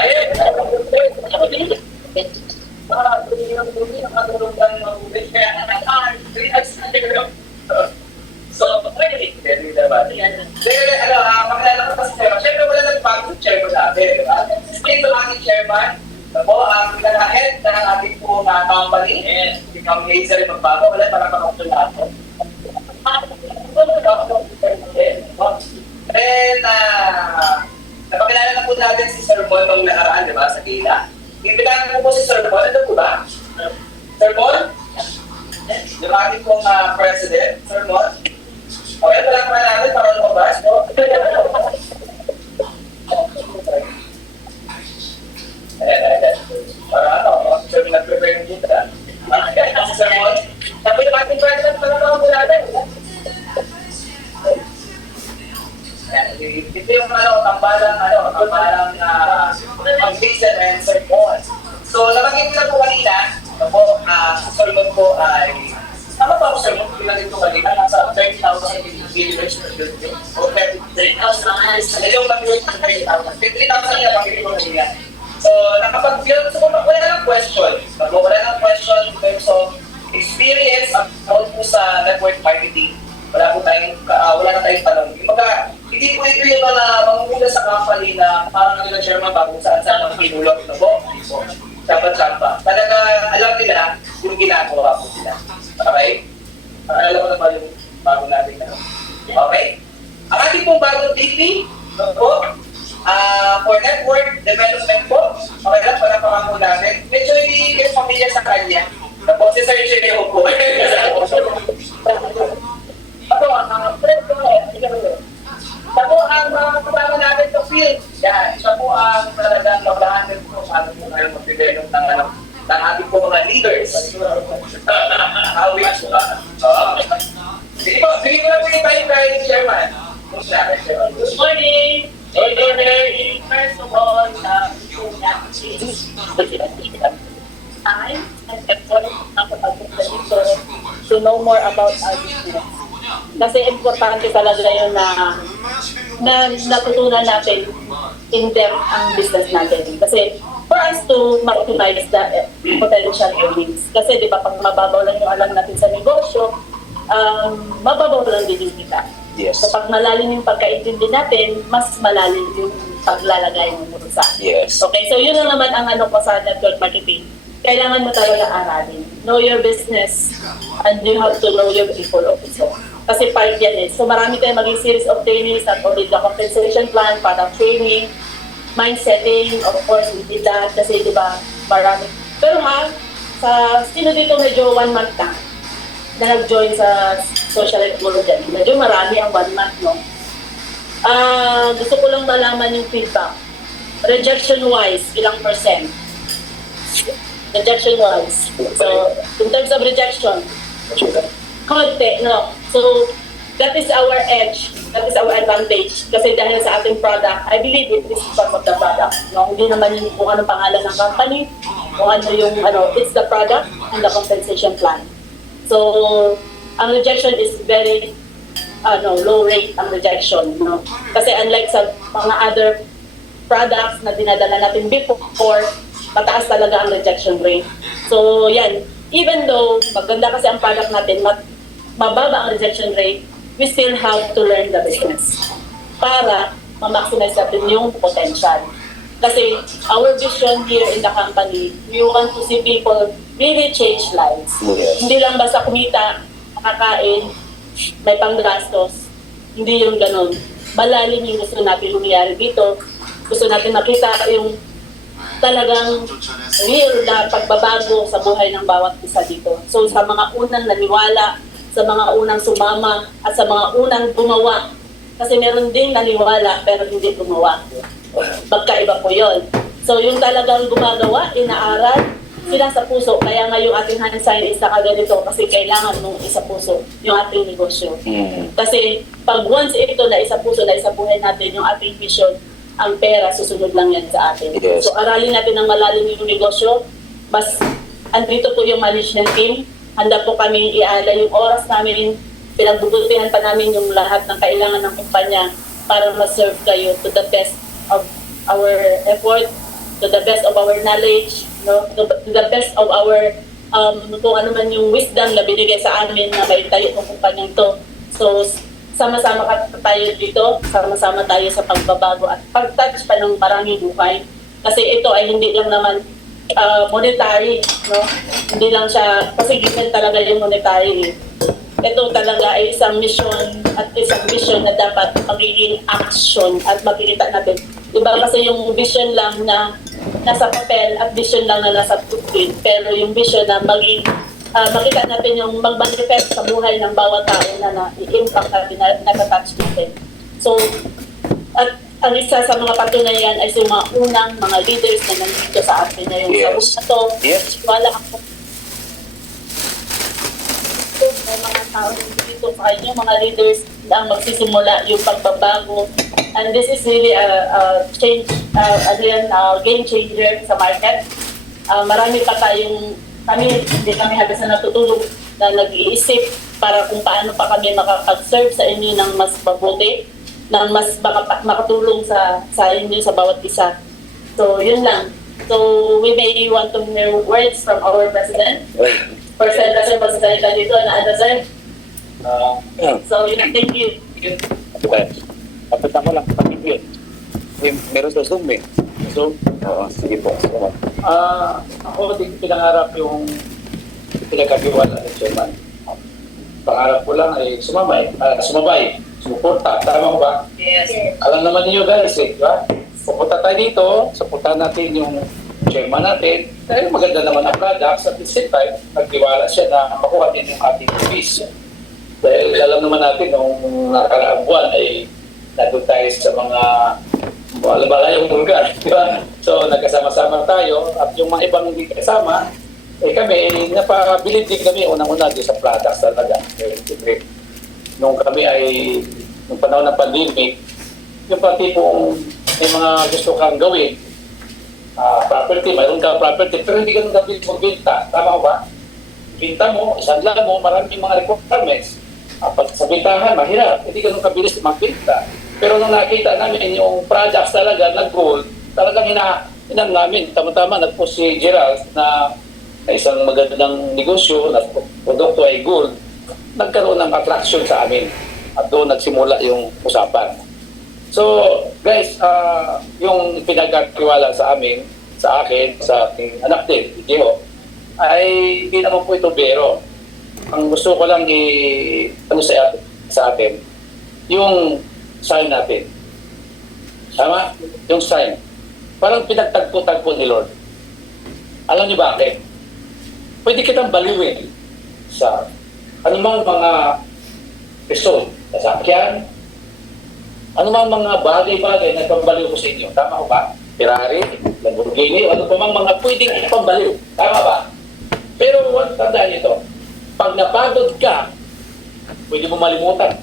So, pwede diba? Pakilala ko pa si Chairman. Siyempre, wala nang bago si Chairman natin. Ito ang ating Chairman. Ako, ang head ng ating po na company. Si Kang Hazel magbago. Wala para pakakutol natin. Then, napakilala na po natin si Sir Mon nung nakaraan, di ba, sa Gila. Ipilahan ko po si Sir Mon. Ito po ba? Sir Mon? Yung ating pong president, Sir Mon. Okay, ito lang natin para lumabas, no? Para Sir Mon nag-prepare yung kita. Si Sir Mon. Tapos yung ating president, pala po natin. Ito yung tambalang pag-listen and Sir Mon. So, nabanggit ko na po kanina, ano po, sermon po ay, tama ba ako sermon? Pinagin ko kanina, nasa 30,000 millimeters per year. O 30,000. Yung nabanggit ko 30,000. 50,000 yung nabanggit ko kanina. So, nakapag-build, so wala nang question. Wala nang question in terms of experience about po sa network marketing. Wala na tayong tanong. Yung mga, hindi po ito yung mga mangunguna sa company na parang nila chairman ba kung saan ang pinulot na po. Champa-champa. Talaga alam nila yung ginagawa po sila. Okay? Alam mo na ba yung bago natin na? Okay? Ang ating pong bagong TV, po, for network development po, okay lang, panapangan po natin. Medyo hindi kayo familiar sa kanya. Tapos si Sir Chireo po. Ako, ang friend ko Ako, ang mga kasama natin sa field, yan, siya po ang talagang maglahanan po paano po kayo mag-develop ng ating po mga leaders. Awit po. Sige po, sige ko lang po yung tayo kay Chairman. Good morning! Good morning! First of all, time and effort to know more about our business. Kasi importante talaga yun na natutunan natin in depth ang business natin. Kasi for us to maximize the potential earnings. Kasi di ba pag mababaw lang yung alam natin sa negosyo, mababaw lang din yung kita. Yes. So pag malalim yung pagkaintindi natin, mas malalim yung paglalagay ng bulsa. Yes. Okay, so yun na naman ang ano ko sa network marketing. Kailangan mo talaga aralin. Know your business and you have to know your people also. Kasi part yan eh. So marami tayong maging series of trainings, not only the compensation plan, product training, mindsetting, of course, we did that kasi di ba marami. Pero sa sino dito medyo 1 month na nag-join sa social network, medyo marami ang 1 month, no? Gusto ko lang malaman yung feedback. Rejection-wise, ilang percent? Rejection-wise. So, in terms of rejection, konti, no? So, that is our edge. That is our advantage. Kasi dahil sa ating product, I believe it is because of the product. No? Hindi naman yung kung anong pangalan ng company, kung ano yung, it's the product and the compensation plan. So, ang rejection is very, low rate ang rejection. No? Kasi unlike sa mga other products na dinadala natin before, mataas talaga ang rejection rate. So, yan. Even though maganda kasi ang product natin, mababa ang rejection rate, we still have to learn the business para ma-maximize natin yung potential. Kasi our vision here in the company, we want to see people really change lives. Yes. Hindi lang basta kumita, makakain, may panggastos. Hindi yung ganun. Malalim yung gusto natin nangyari dito. Gusto natin makita yung talagang real na pagbabago sa buhay ng bawat isa dito. So sa mga unang naniwala, sa mga unang sumama, at sa mga unang gumawa. Kasi meron ding naniwala pero hindi gumawa. Magkaiba po yun. So yung talagang gumagawa, inaaral, sila sa puso. Kaya nga yung ating hand sign is nakaganito kasi kailangan mong isa puso yung ating negosyo. Kasi pag once ito na isa puso, na isa buhay natin yung ating vision, ang pera, susunod lang yan sa atin. Yes. So aralin natin ng malalim yung negosyo. Mas andito po yung management team. Handa po kami ialay yung oras namin. Pinagbubutihan pa namin yung lahat ng kailangan ng kumpanya para ma-serve kayo to the best of our effort, to the best of our knowledge, no? To the best of our kung ano man yung wisdom na binigay sa amin na may tayo ng kumpanyang to. So, sama-sama tayo dito, sama-sama tayo sa pagbabago at pag-touch pa ng maraming buhay. Kasi ito ay hindi lang naman monetary, no? Hindi lang siya, kasi given talaga yung monetary. Ito talaga ay isang mission at isang vision na dapat magiging action at makikita natin. Diba kasi yung vision lang na nasa papel at vision lang na nasa footprint, pero yung vision na maging makita natin yung mag-manifest sa buhay ng bawat tao na i-impact natin, na nasa-touch natin. So, at ang isa sa mga patunayan ay yung mga unang mga leaders na nandito sa atin ngayon. Yes. Sa to, Yes. wala ako. May mga tao dito sa inyo, mga leaders na magsisimula yung pagbabago. And this is really a change, game changer sa market. marami pa tayong, hindi kami halos na natutulog na nag-iisip para kung paano pa kami makapag-serve sa inyo ng mas mabuti, ng mas makatulong sa inyo sa bawat isa. So, yun lang. So, we may want to hear words from our President. President kasi magsasalita dito na ano, sir. So, yun, thank you. Kapitan ko lang, pag-ibig. Meron sa Zoom eh. Zoom? Oo, sige po. Ako din pinangarap yung pinagkagiwala ng chairman. Pangarap ko lang ay sumabay, sumuporta. Tama ko ba? Yes. Alam naman niyo guys eh, di ba? Pupunta tayo dito, supportahan natin yung chairman natin. Dahil maganda naman ang products at the same time, nagtiwala siya na makuha din yung ating fees. Dahil alam naman natin nung nakaraang buwan ay nandun tayo sa mga malayong lugar, di ba? So nagkasama-sama tayo at yung mga ibang hindi kasama, kami, napabilib din kami unang-una din sa products talaga. Nung kami ay, nung panahon ng pandemic, yung pati pong may mga gusto kang gawin, property, mayroon ka property, pero hindi ka nung gawin magbinta. Tama ko ba? Binta mo, isang lang mo, maraming mga requirements. Pag sa bintahan, mahirap. Hindi ka nung kabilis magbinta. Pero nung nakita namin yung products talaga na gold, talagang hinang namin. Tama-tama, nagpost si Gerald na isang magandang negosyo na produkto ay gold, nagkaroon ng attraction sa amin. At doon nagsimula yung usapan. So, guys, yung pinagkatiwala sa amin, sa akin, sa aking anak din, Jeho, ay hindi naman po ito bero. Ang gusto ko lang sa atin, yung sign natin. Tama? Yung sign. Parang pinagtagpo-tagpo ni Lord. Alam niyo bakit? Pwede kitang baliwin sa anumang mga episode, sasakyan, anumang mga bagay-bagay na ipambaliw ko sa inyo. Tama ko ba? Ferrari, Lamborghini, ano pa mang mga pwedeng ipambaliw. Tama ba? Pero tandaan nito, pag napagod ka, pwede mo malimutan.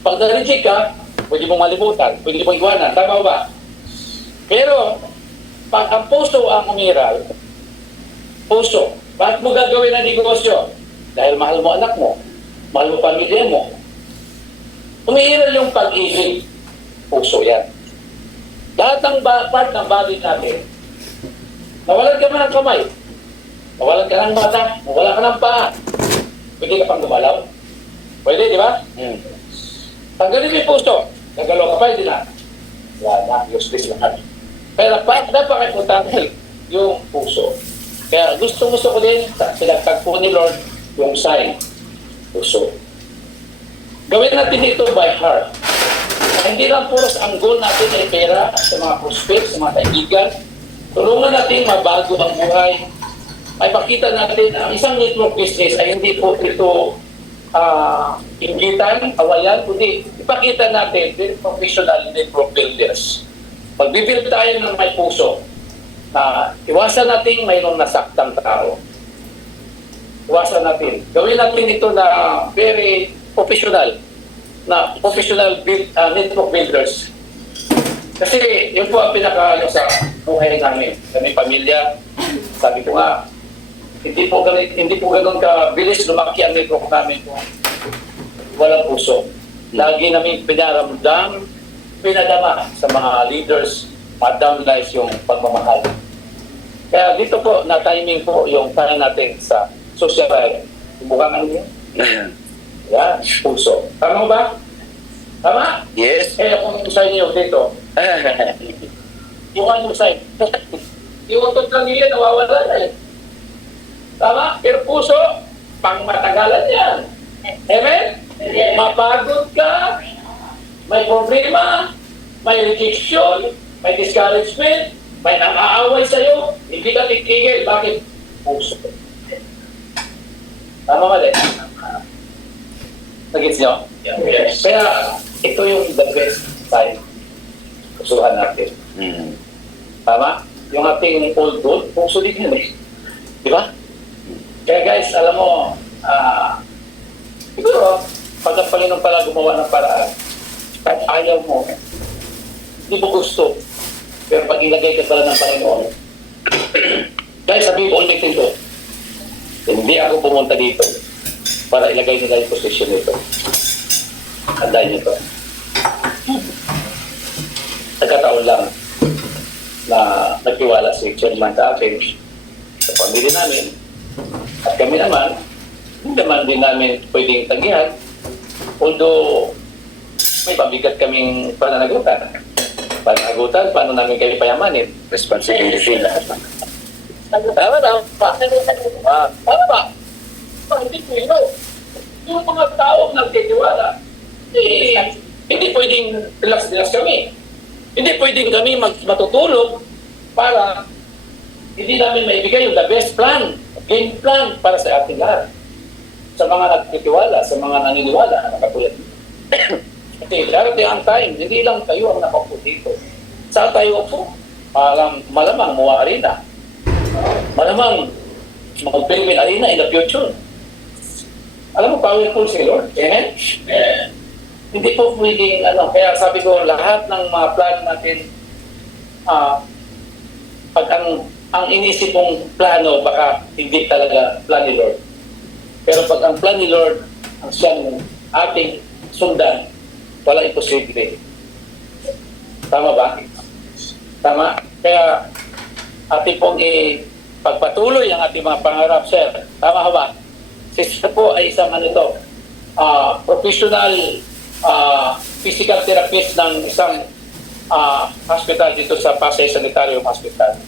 Pag na-reject ka, pwede mo malimutan, pwede mo iwanan. Tama ba? Pero, pag ang puso ang umiral, puso, bakit mo gagawin ang negosyo? Dahil mahal mo anak mo, mahal mo pamilya mo. Umiiral yung pag-ibig, puso yan. Lahat ng part ng body natin, nawalan ka man ng kamay, nawalan ka ng mata, nawalan ka ng paa, pwede ka pang gumalaw. Pwede, di ba? Tanggalin mo yung puso, nagalaw ka pa, hindi na. Wala, useless lahat. Pero napaka-importante yung puso. Kaya gusto ko din, pinagtagpo ni Lord, yung sign, puso. Gawin natin ito by heart. Hindi lang puros ang goal natin ay pera sa mga prospects, sa mga kaibigan. Tulungan natin mabago ang buhay. Ay pakita natin ang isang network business ay hindi po ito inggitan, awayan, kundi ipakita natin very professional network builders. Magbibuild tayo ng may puso. Iwasan natin mayroong nasaktang tao. Iwasan natin. Gawin natin ito na very professional network builders. Kasi yun po ang pinaka sa buhay namin. Kami pamilya, sabi ko nga, hindi po ganun kabilis lumaki ang network namin kung walang puso. Lagi namin pinadama sa mga leaders, ma-downlight yung pagmamahal. Kaya dito po, na-timing po yung para natin sa social life. Mukhang ano yun? Yan, puso. Tama ba? Tama? Yes. Eh, kung sign niyo dito, yung ano sign? Yung utot lang nila, nawawala na eh. Tama? Pero puso, pang matagalan yan. Amen? Mapagod ka, may problema, may rejection, may discouragement, may nang-aaway sa'yo, hindi ka titigil. Bakit? Puso. Tama mali? Nag-gets nyo? Yes. Kaya ito yung the best side. Pusuhan natin. Tama? Yung ating old gold, puso din yun eh. Di ba? Kaya guys, alam mo, siguro, pag ang Panginoon pala gumawa ng paraan, kahit ayaw mo, hindi mo gusto, pero pag ilagay ka pala ng Panginoon, Dahil sabihin ko ulitin ko, hindi ako pumunta dito para ilagay nila yung posisyon nito. Tandaan niyo to. Nagkataon lang na nagtiwala si Chairman sa akin, sa pamilya namin, at kami naman, hindi naman din namin pwedeng tanggihan, although may pabigat kaming pananagutan. Pananagutan, paano namin kayo payamanin? Responsibility lahat. Tama ba? Tama ba? Hindi po yun. Yung mga tao nagtitiwala, hindi pwedeng relax kami. Hindi pwedeng kami matutulog para hindi namin maibigay yung the best plan, game plan para sa ating lahat. Sa mga nagtitiwala, sa mga naniniwala na nakatulad dito. Kasi darating ang time, hindi lang kayo ang nakaupo dito. Saan tayo upo? Malamang Mua Arena. Malamang mag-Pilgrim Arena in the future. Alam mo, powerful si Lord. Amen? Hindi po pwedeng, kaya sabi ko, lahat ng mga plan natin, pag ang inisip mong plano, baka hindi talaga plan ni Lord. Pero pag ang plan ni Lord, ang siyang ating sundan, wala imposible. Tama ba? Tama? Kaya ating pong pagpatuloy ang ating mga pangarap, sir. Tama ba? Siya po ay isang professional physical therapist ng isang hospital dito sa Pasay Sanitarium Hospital.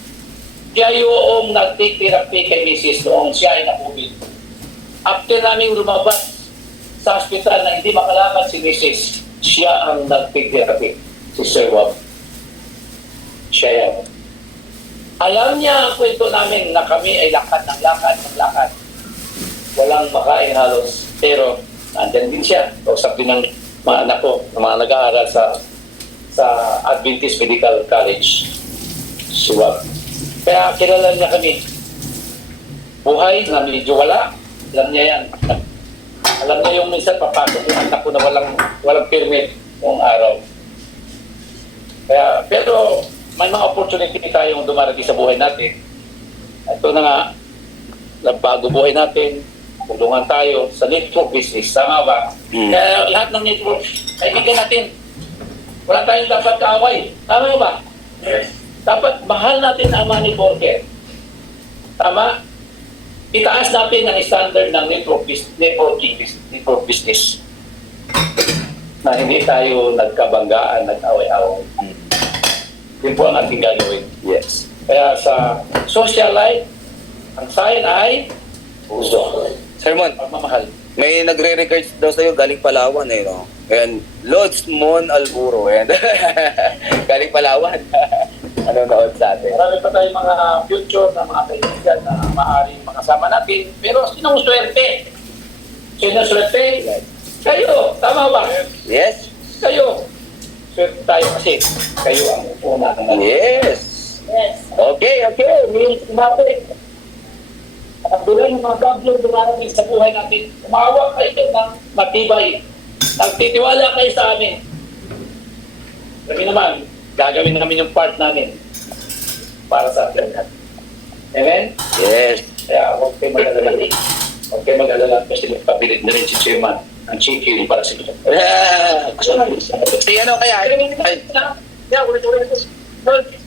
Kaya yung nag-take therapy kay Mrs. noong siya ay na-COVID. After namin lumabas sa hospital na hindi makalakad si Mrs., siya ang nag-take therapy. Si Sir Wab. Siya yan. Alam niya ang kwento namin na kami ay lakad ng lakad. Walang makain halos. Pero nandyan din siya. Kausap din ng mga anak ko, ng mga nag-aaral sa Adventist Medical College. Si Wab. Kaya kilala niya kami. Buhay na medyo wala. Alam niya yan. Alam niya yung minsan papasok yung anak ko na walang permit noong araw. Kaya, pero may mga opportunity tayong dumarating sa buhay natin. Ito na nga, nagbago buhay natin, tulungan tayo sa network business. Tama ba? Kaya lahat ng network, kaibigan natin. Wala tayong dapat kaaway. Tama ba? Yes. Dapat mahal natin ang money worker. Tama? Itaas natin ang standard ng network business. Na hindi tayo nagkabanggaan, nag-away-away. Yun po ang ating gagawin. Yes. Kaya sa social life, ang sign ay puso. Sir Mon, Pagmamahal. may nagre-regards daw sa'yo galing Palawan no? Ayan, Lods Mon Alburo. Ayan. Galing Palawan. Nanonood sa atin. Marami pa tayong mga future na mga kaibigan na maaaring makasama natin. Pero sinong swerte? Sinong swerte? Kayo. Tama ba? Yes. Kayo. Swerte tayo kasi kayo ang una ng Yes. Yes. Okay. May sinabi. Ang dulay ng mga gablong dumarating sa buhay natin, umawa kayo ng matibay. Nagtitiwala kayo sa amin. Kami naman, gagawin namin yung part namin para sa atin. Amen? Yes. Kaya huwag kayo mag-alala. Huwag kayo mag-alala kasi magpabilit na rin si Chairman ang chicken para sa inyo. Si ano kaya? Ay, Yeah, ulit-ulit.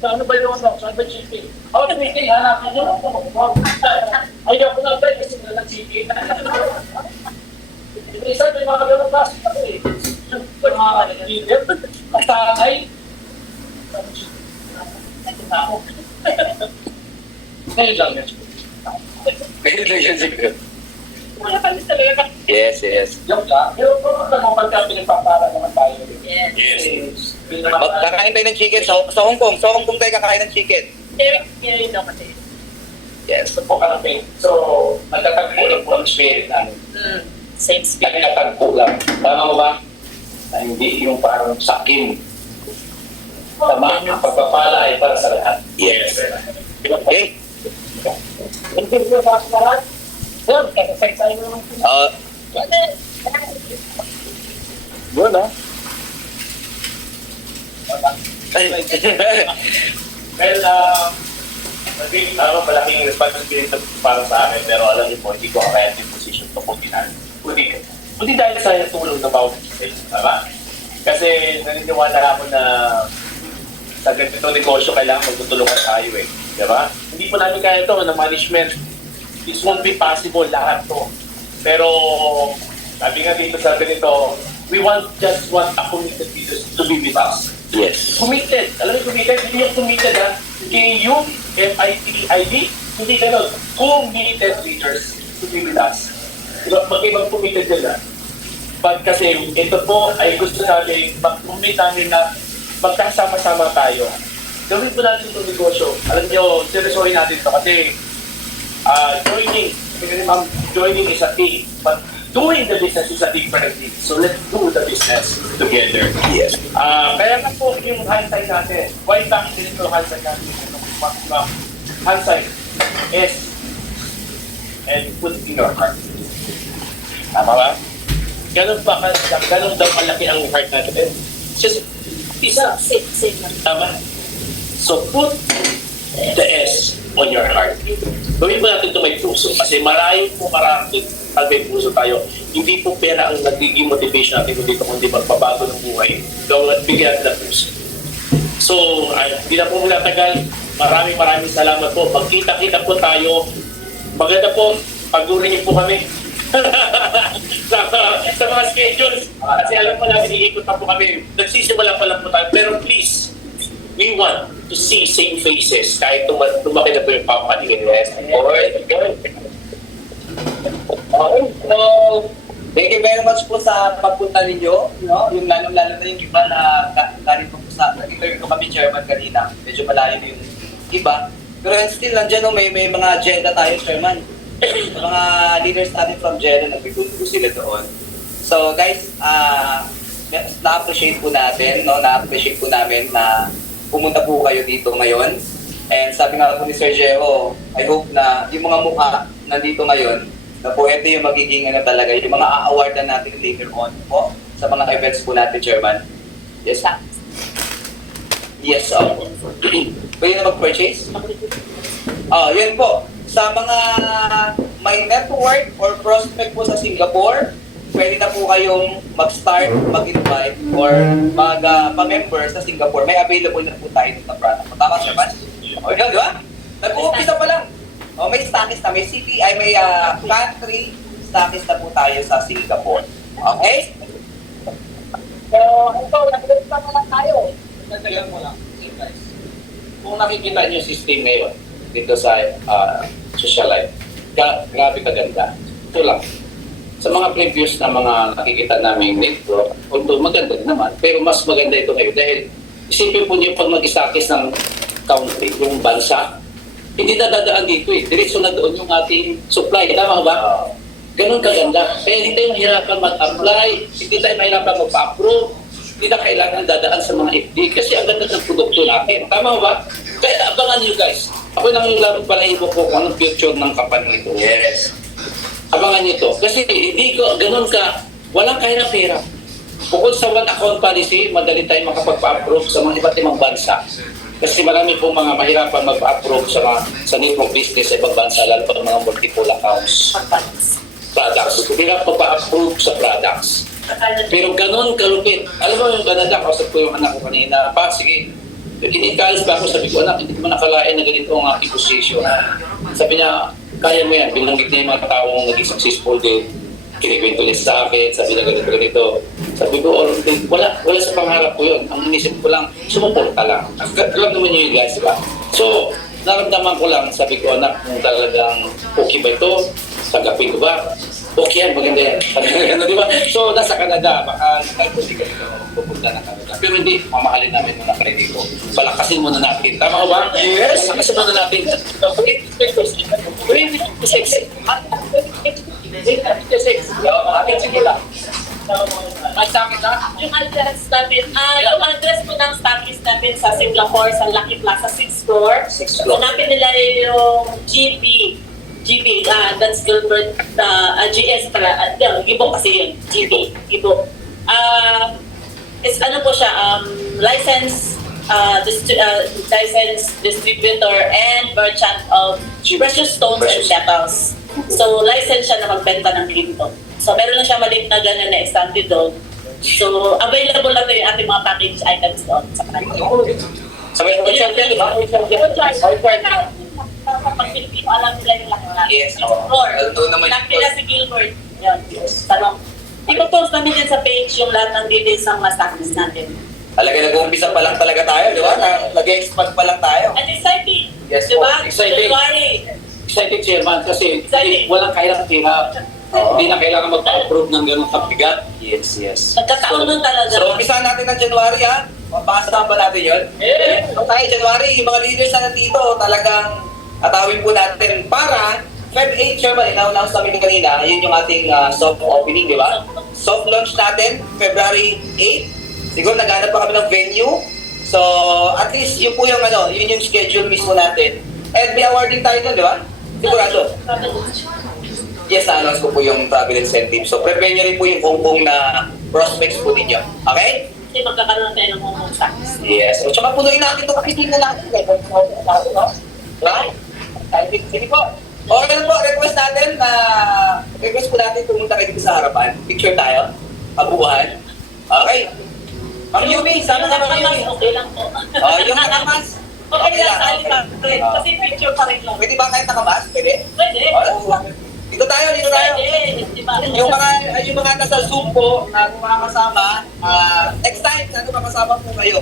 Ano ba yung saan ba chicken? Oh, chicken, hanapin nyo. Ayaw ko na tayo kasi wala chicken. Isa may mga ganong klase ako eh. Mga leader, kasanay. Ngayon lang yun. Wala kami talaga. Yes. Yung lang. Pero kung pagka pinagpapara naman tayo. Yes. Kakain tayo ng chicken sa Hong Kong. Sa Hong Kong tayo kakain ng chicken. Very no kasi. Yes. Ito po kami. So, nagtatagpo lang po ang spirit namin. Same spirit. Nagtatagpo lang. Tama mo ba? Na hindi yung parang sakim. Tama, yung pagpapala ay para sa lahat. Yes. Okay. Hindi ko sa lahat. Sir, kasi tayo naman. Yun ah. Well, malaking responsibility para sa akin, pero alam niyo po, hindi ko kaya yung position to kundi dahil sa tulong ng bawat isa, tama? Kasi naniniwala ako na sa ganito negosyo kailangan magtutulungan tayo eh. Di ba? Hindi po namin kaya ito ng management. This won't be possible lahat to. Pero sabi nga dito sa ganito, we just want a committed leaders to be with us. Yes. Committed. Alam mo committed? Hindi yung committed ha. K-U, F-I-T-I-D. Hindi ganun. Committed leaders to be with us. Mag-ibang committed din ha. But kasi ito po ay gusto namin mag-commit namin na magkasama-sama tayo. Gawin po natin itong negosyo. Alam nyo, seryosohin natin ito kasi joining is a team, but doing the business is a different thing. So let's do the business together. Yes. Kaya nga po yung hindsight natin. Why bakit din ito hindsight natin? Hindsight is and put in your heart. Tama ba? Ganun daw kalaki ang heart natin. Just isa. Tama? So put the S on your heart. Gawin mo natin ito may puso kasi marami pag may puso tayo. Hindi po pera ang nagiging motivation natin dito kundi magpabago ng buhay. Bigyan natin ng puso. So, hindi na po natagal. Maraming salamat po. Magkita-kita po tayo. Maganda po, pag-uri niyo po kami. sa mga schedules. Kasi alam po namin, iikot na po kami. Nagsisimula pa lang po tayo. Pero please, we want to see same faces kahit lumaki na po yung company. Yes. Okay, so thank you very much po sa pagpunta ninyo. No? Yung lalong-lalo na yung iba na galing po sa nag-interview ko kami chairman kanina. Medyo malayo na yung iba. Pero still, nandiyan no, may mga agenda tayo, chairman. Mga leaders natin from Jeddah, nagbibuto sila doon. So guys, na-appreciate po natin, no? Na-appreciate po namin na pumunta po kayo dito ngayon. And sabi nga po ni Sir Jeho, I hope na yung mga mukha nandito ngayon, na po ito yung magiging talaga, yung mga a-awardan natin later on po sa mga events po natin, Chairman. Yes, ha? Yes, pwede na mag-purchase? Yun po. Sa mga may network or prospect po sa Singapore, pwede na po kayong mag-start, mag-invite, or mag-member sa Singapore. May available na po tayo na product. Tama, Chairman? O, yun, di ba? Nag-uumpisa pa lang. May stockist na, may city, may country stockist na po tayo sa Singapore. Okay? So, ito, nag-umpisa na lang tayo. Nagdagan mo lang. Okay, guys. Kung nakikita niyo yung system ngayon dito sa social life, grabe kaganda. Ito lang. Sa mga previous na mga nakikita namin network, although maganda naman, pero mas maganda ito ngayon dahil isipin po niyo pag mag-stockist ng country, yung bansa, hindi na dadaan dito eh. Diretso na doon yung ating supply. Tama ba? Ganun kaganda. Kaya hindi tayo mahirapan mag-apply, hindi tayo mahirapan mag-approve, hindi na kailangan dadaan sa mga FD kasi ang ganda ng produkto natin. Tama ba? Kaya abangan nyo guys. Ako nang palahibo ko kung anong future ng company ito. Yes. Abangan nyo to. Kasi hindi ko ganun ka, walang kaya na pera. Bukod sa one account policy, madali tayo makapag-approve sa mga iba't ibang bansa. Kasi marami pong mga mahirapan mag-approve sa network business sa ibang bansa, lalo pa mga multiple accounts. Products. Hirap pa-approve sa products. Pero ganun kalupit. Alam mo yung ganun lang, kausap ko yung anak ko kanina. Sige, in-encourage pa ako, sabi ko, anak, hindi ko nakalain na ganito ang aking position. Sabi niya, kaya mo yan. Binanggit niya yung mga taong naging successful din. Kinikwento niya sa akin, sabi niya ganito. Sabi ko, wala sa pangarap ko yun. Ang inisip ko lang, sumuporta lang. Alam naman niyo yung guys, diba? So, naramdaman ko lang, sabi ko, anak, kung talagang okay ba ito? Tanggapin ko ba? Okay yan, maganda yan. Ano, diba? So, nasa Canada, baka nagpulsi ka dito, pupunta ng Canada. Pero hindi, mamahalin namin muna ka dito. Palakasin muna natin. Tama ko ba? Yes! Palakasin muna natin. Yung address natin, yung address po ng stockist natin sa Singapore, sa Lucky Plaza 6th floor. Hanapin nila yung GB, that's Gilbert, GS pala, Gibo kasi yun, GB, Gibo. Is ano po siya, license licensed distributor and merchant of precious stones and metals. So, license siya na magbenta ng ginto. So, meron na siya maliit na gano'n na extended doon. So, available na rin yung ating mga package items doon sa kanya. Sa may merchant yan, di ba? Pag Pilipino, alam nila yung lahat. Yes. Or, Doon naman nakila si Gilbert. Yun. Tanong. Ipopost namin yan sa page yung lahat ng details ng mga stocks natin. Talaga nag-uumpisa pa lang talaga tayo, di ba? Nag-expand pa lang tayo. At exciting. Yes Di ba? po, exciting. January. Excited, Chairman, kasi Exciting. walang kahirap-hirap. Hindi na kailangan magpa-approve ng ganung kabigat. Yes, yes. Magkataon nun talaga. So, umpisa natin ng January, ha? Mapasama ba natin yun? So, tayo, January, yung mga leaders na nandito, talagang atawin po natin para Feb 8, Chairman, ina-announce namin kanina, yun yung ating soft opening, di ba? Soft launch natin, February 8. Siguro naghanap pa kami ng venue. So, at least yun po yung yun yung schedule mismo natin. And may awarding tayo nun, di ba? Sigurado. Yes, na-announce ko po yung travel incentive. So, prepare nyo rin po yung kung na prospects po ninyo. Okay? Kasi magkakaroon tayo ng home stocks. Yes. So, tsaka punuin natin ito kasi tingnan natin. Right? Sige po. Okay lang po, request po natin pumunta kayo dito sa harapan. Picture tayo. Kabuuhan. Okay. Ma'am Yumi, sama na Ma'am Yumi. Okay lang po. Yung nakamas. Okay lang, sali pa rin. Kasi picture pa rin lang. Pwede ba kahit nakamas? Pwede? Pwede. Dito tayo. Pwede. Di ba? Yung mga nasa Zoom po na makakasama, next time, sana makasama po kayo.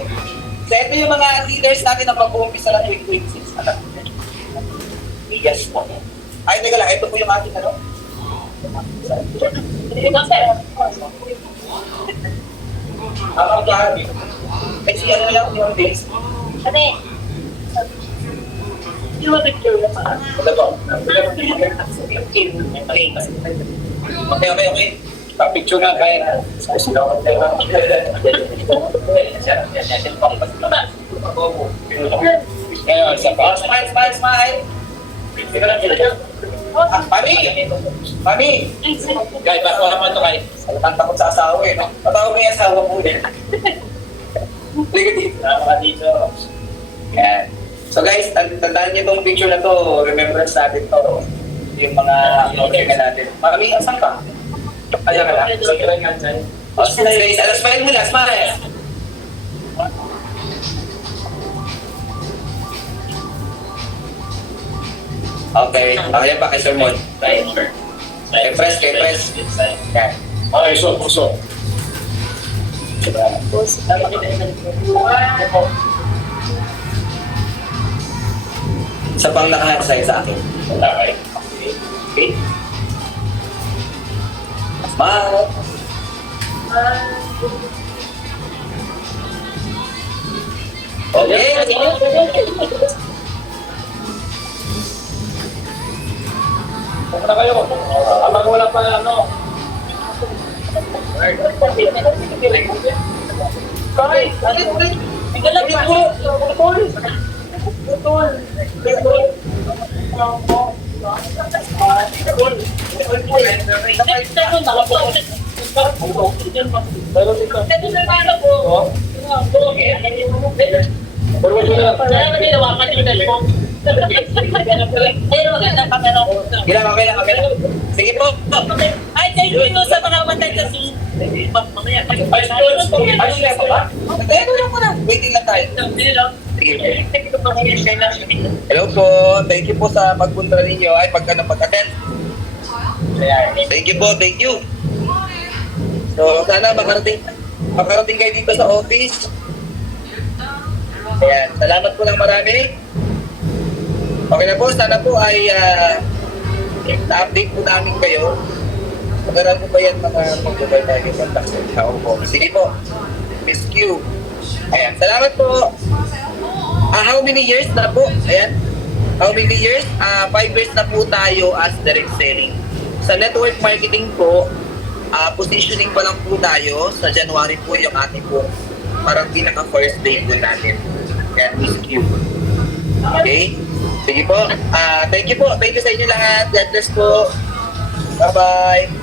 So, ito yung mga leaders natin na mag-uumpisa ng 2026. Yes po. Ay, teka lang, ito po yung ating Ay, siya na lang yung days. Ano eh? Yung mga picture na pa. Ito po. Okay. Picture nga kaya. Ngayon, sa pa. Smile. Mami! Kaya, bako naman ito kay. Ang takot sa asawa eh, no? Patawag mo yung asawa po eh. Liga dito. Dito. Yan. So guys, tandaan niyo itong picture na to. Remembrance natin to. Yung mga order ka natin. Mami, asan ka? Ayan ka lang. So, kailan nga dyan? Smile mo lang, smile. Okay. Ayan pa kay Sir Mon. Kay press. Yan. Okay, so. Isa pang nakahansay sa akin. Okay. Okay? Smile. Okay. Kung na kayo, abang wala pa ano. Okay lang. Sige po. Ay, thank you sa mga matay kasi. Mamaya. Waiting lang tayo. Hello po. Thank you po sa pagpunta ninyo ay pag-attend. Thank you po. Thank you. So, sana makarating kayo dito sa office. Ayan. Salamat po ng marami. Okay na po. Sana po ay na-update po namin kayo. Pag-aral ko ba yan mga pag-mobile tayo ng tax and tao po. Sige po. Miss Q. Ayan. Salamat po. How many years na po? Ayan. How many years? 5 years na po tayo as direct selling. Sa network marketing po, positioning pa lang po tayo. Sa January po yung ating po parang pinaka first day po natin. Ayan, Miss Q. Okay? Sige po. Thank you po. Thank you sa inyo lahat. God bless po. Bye-bye.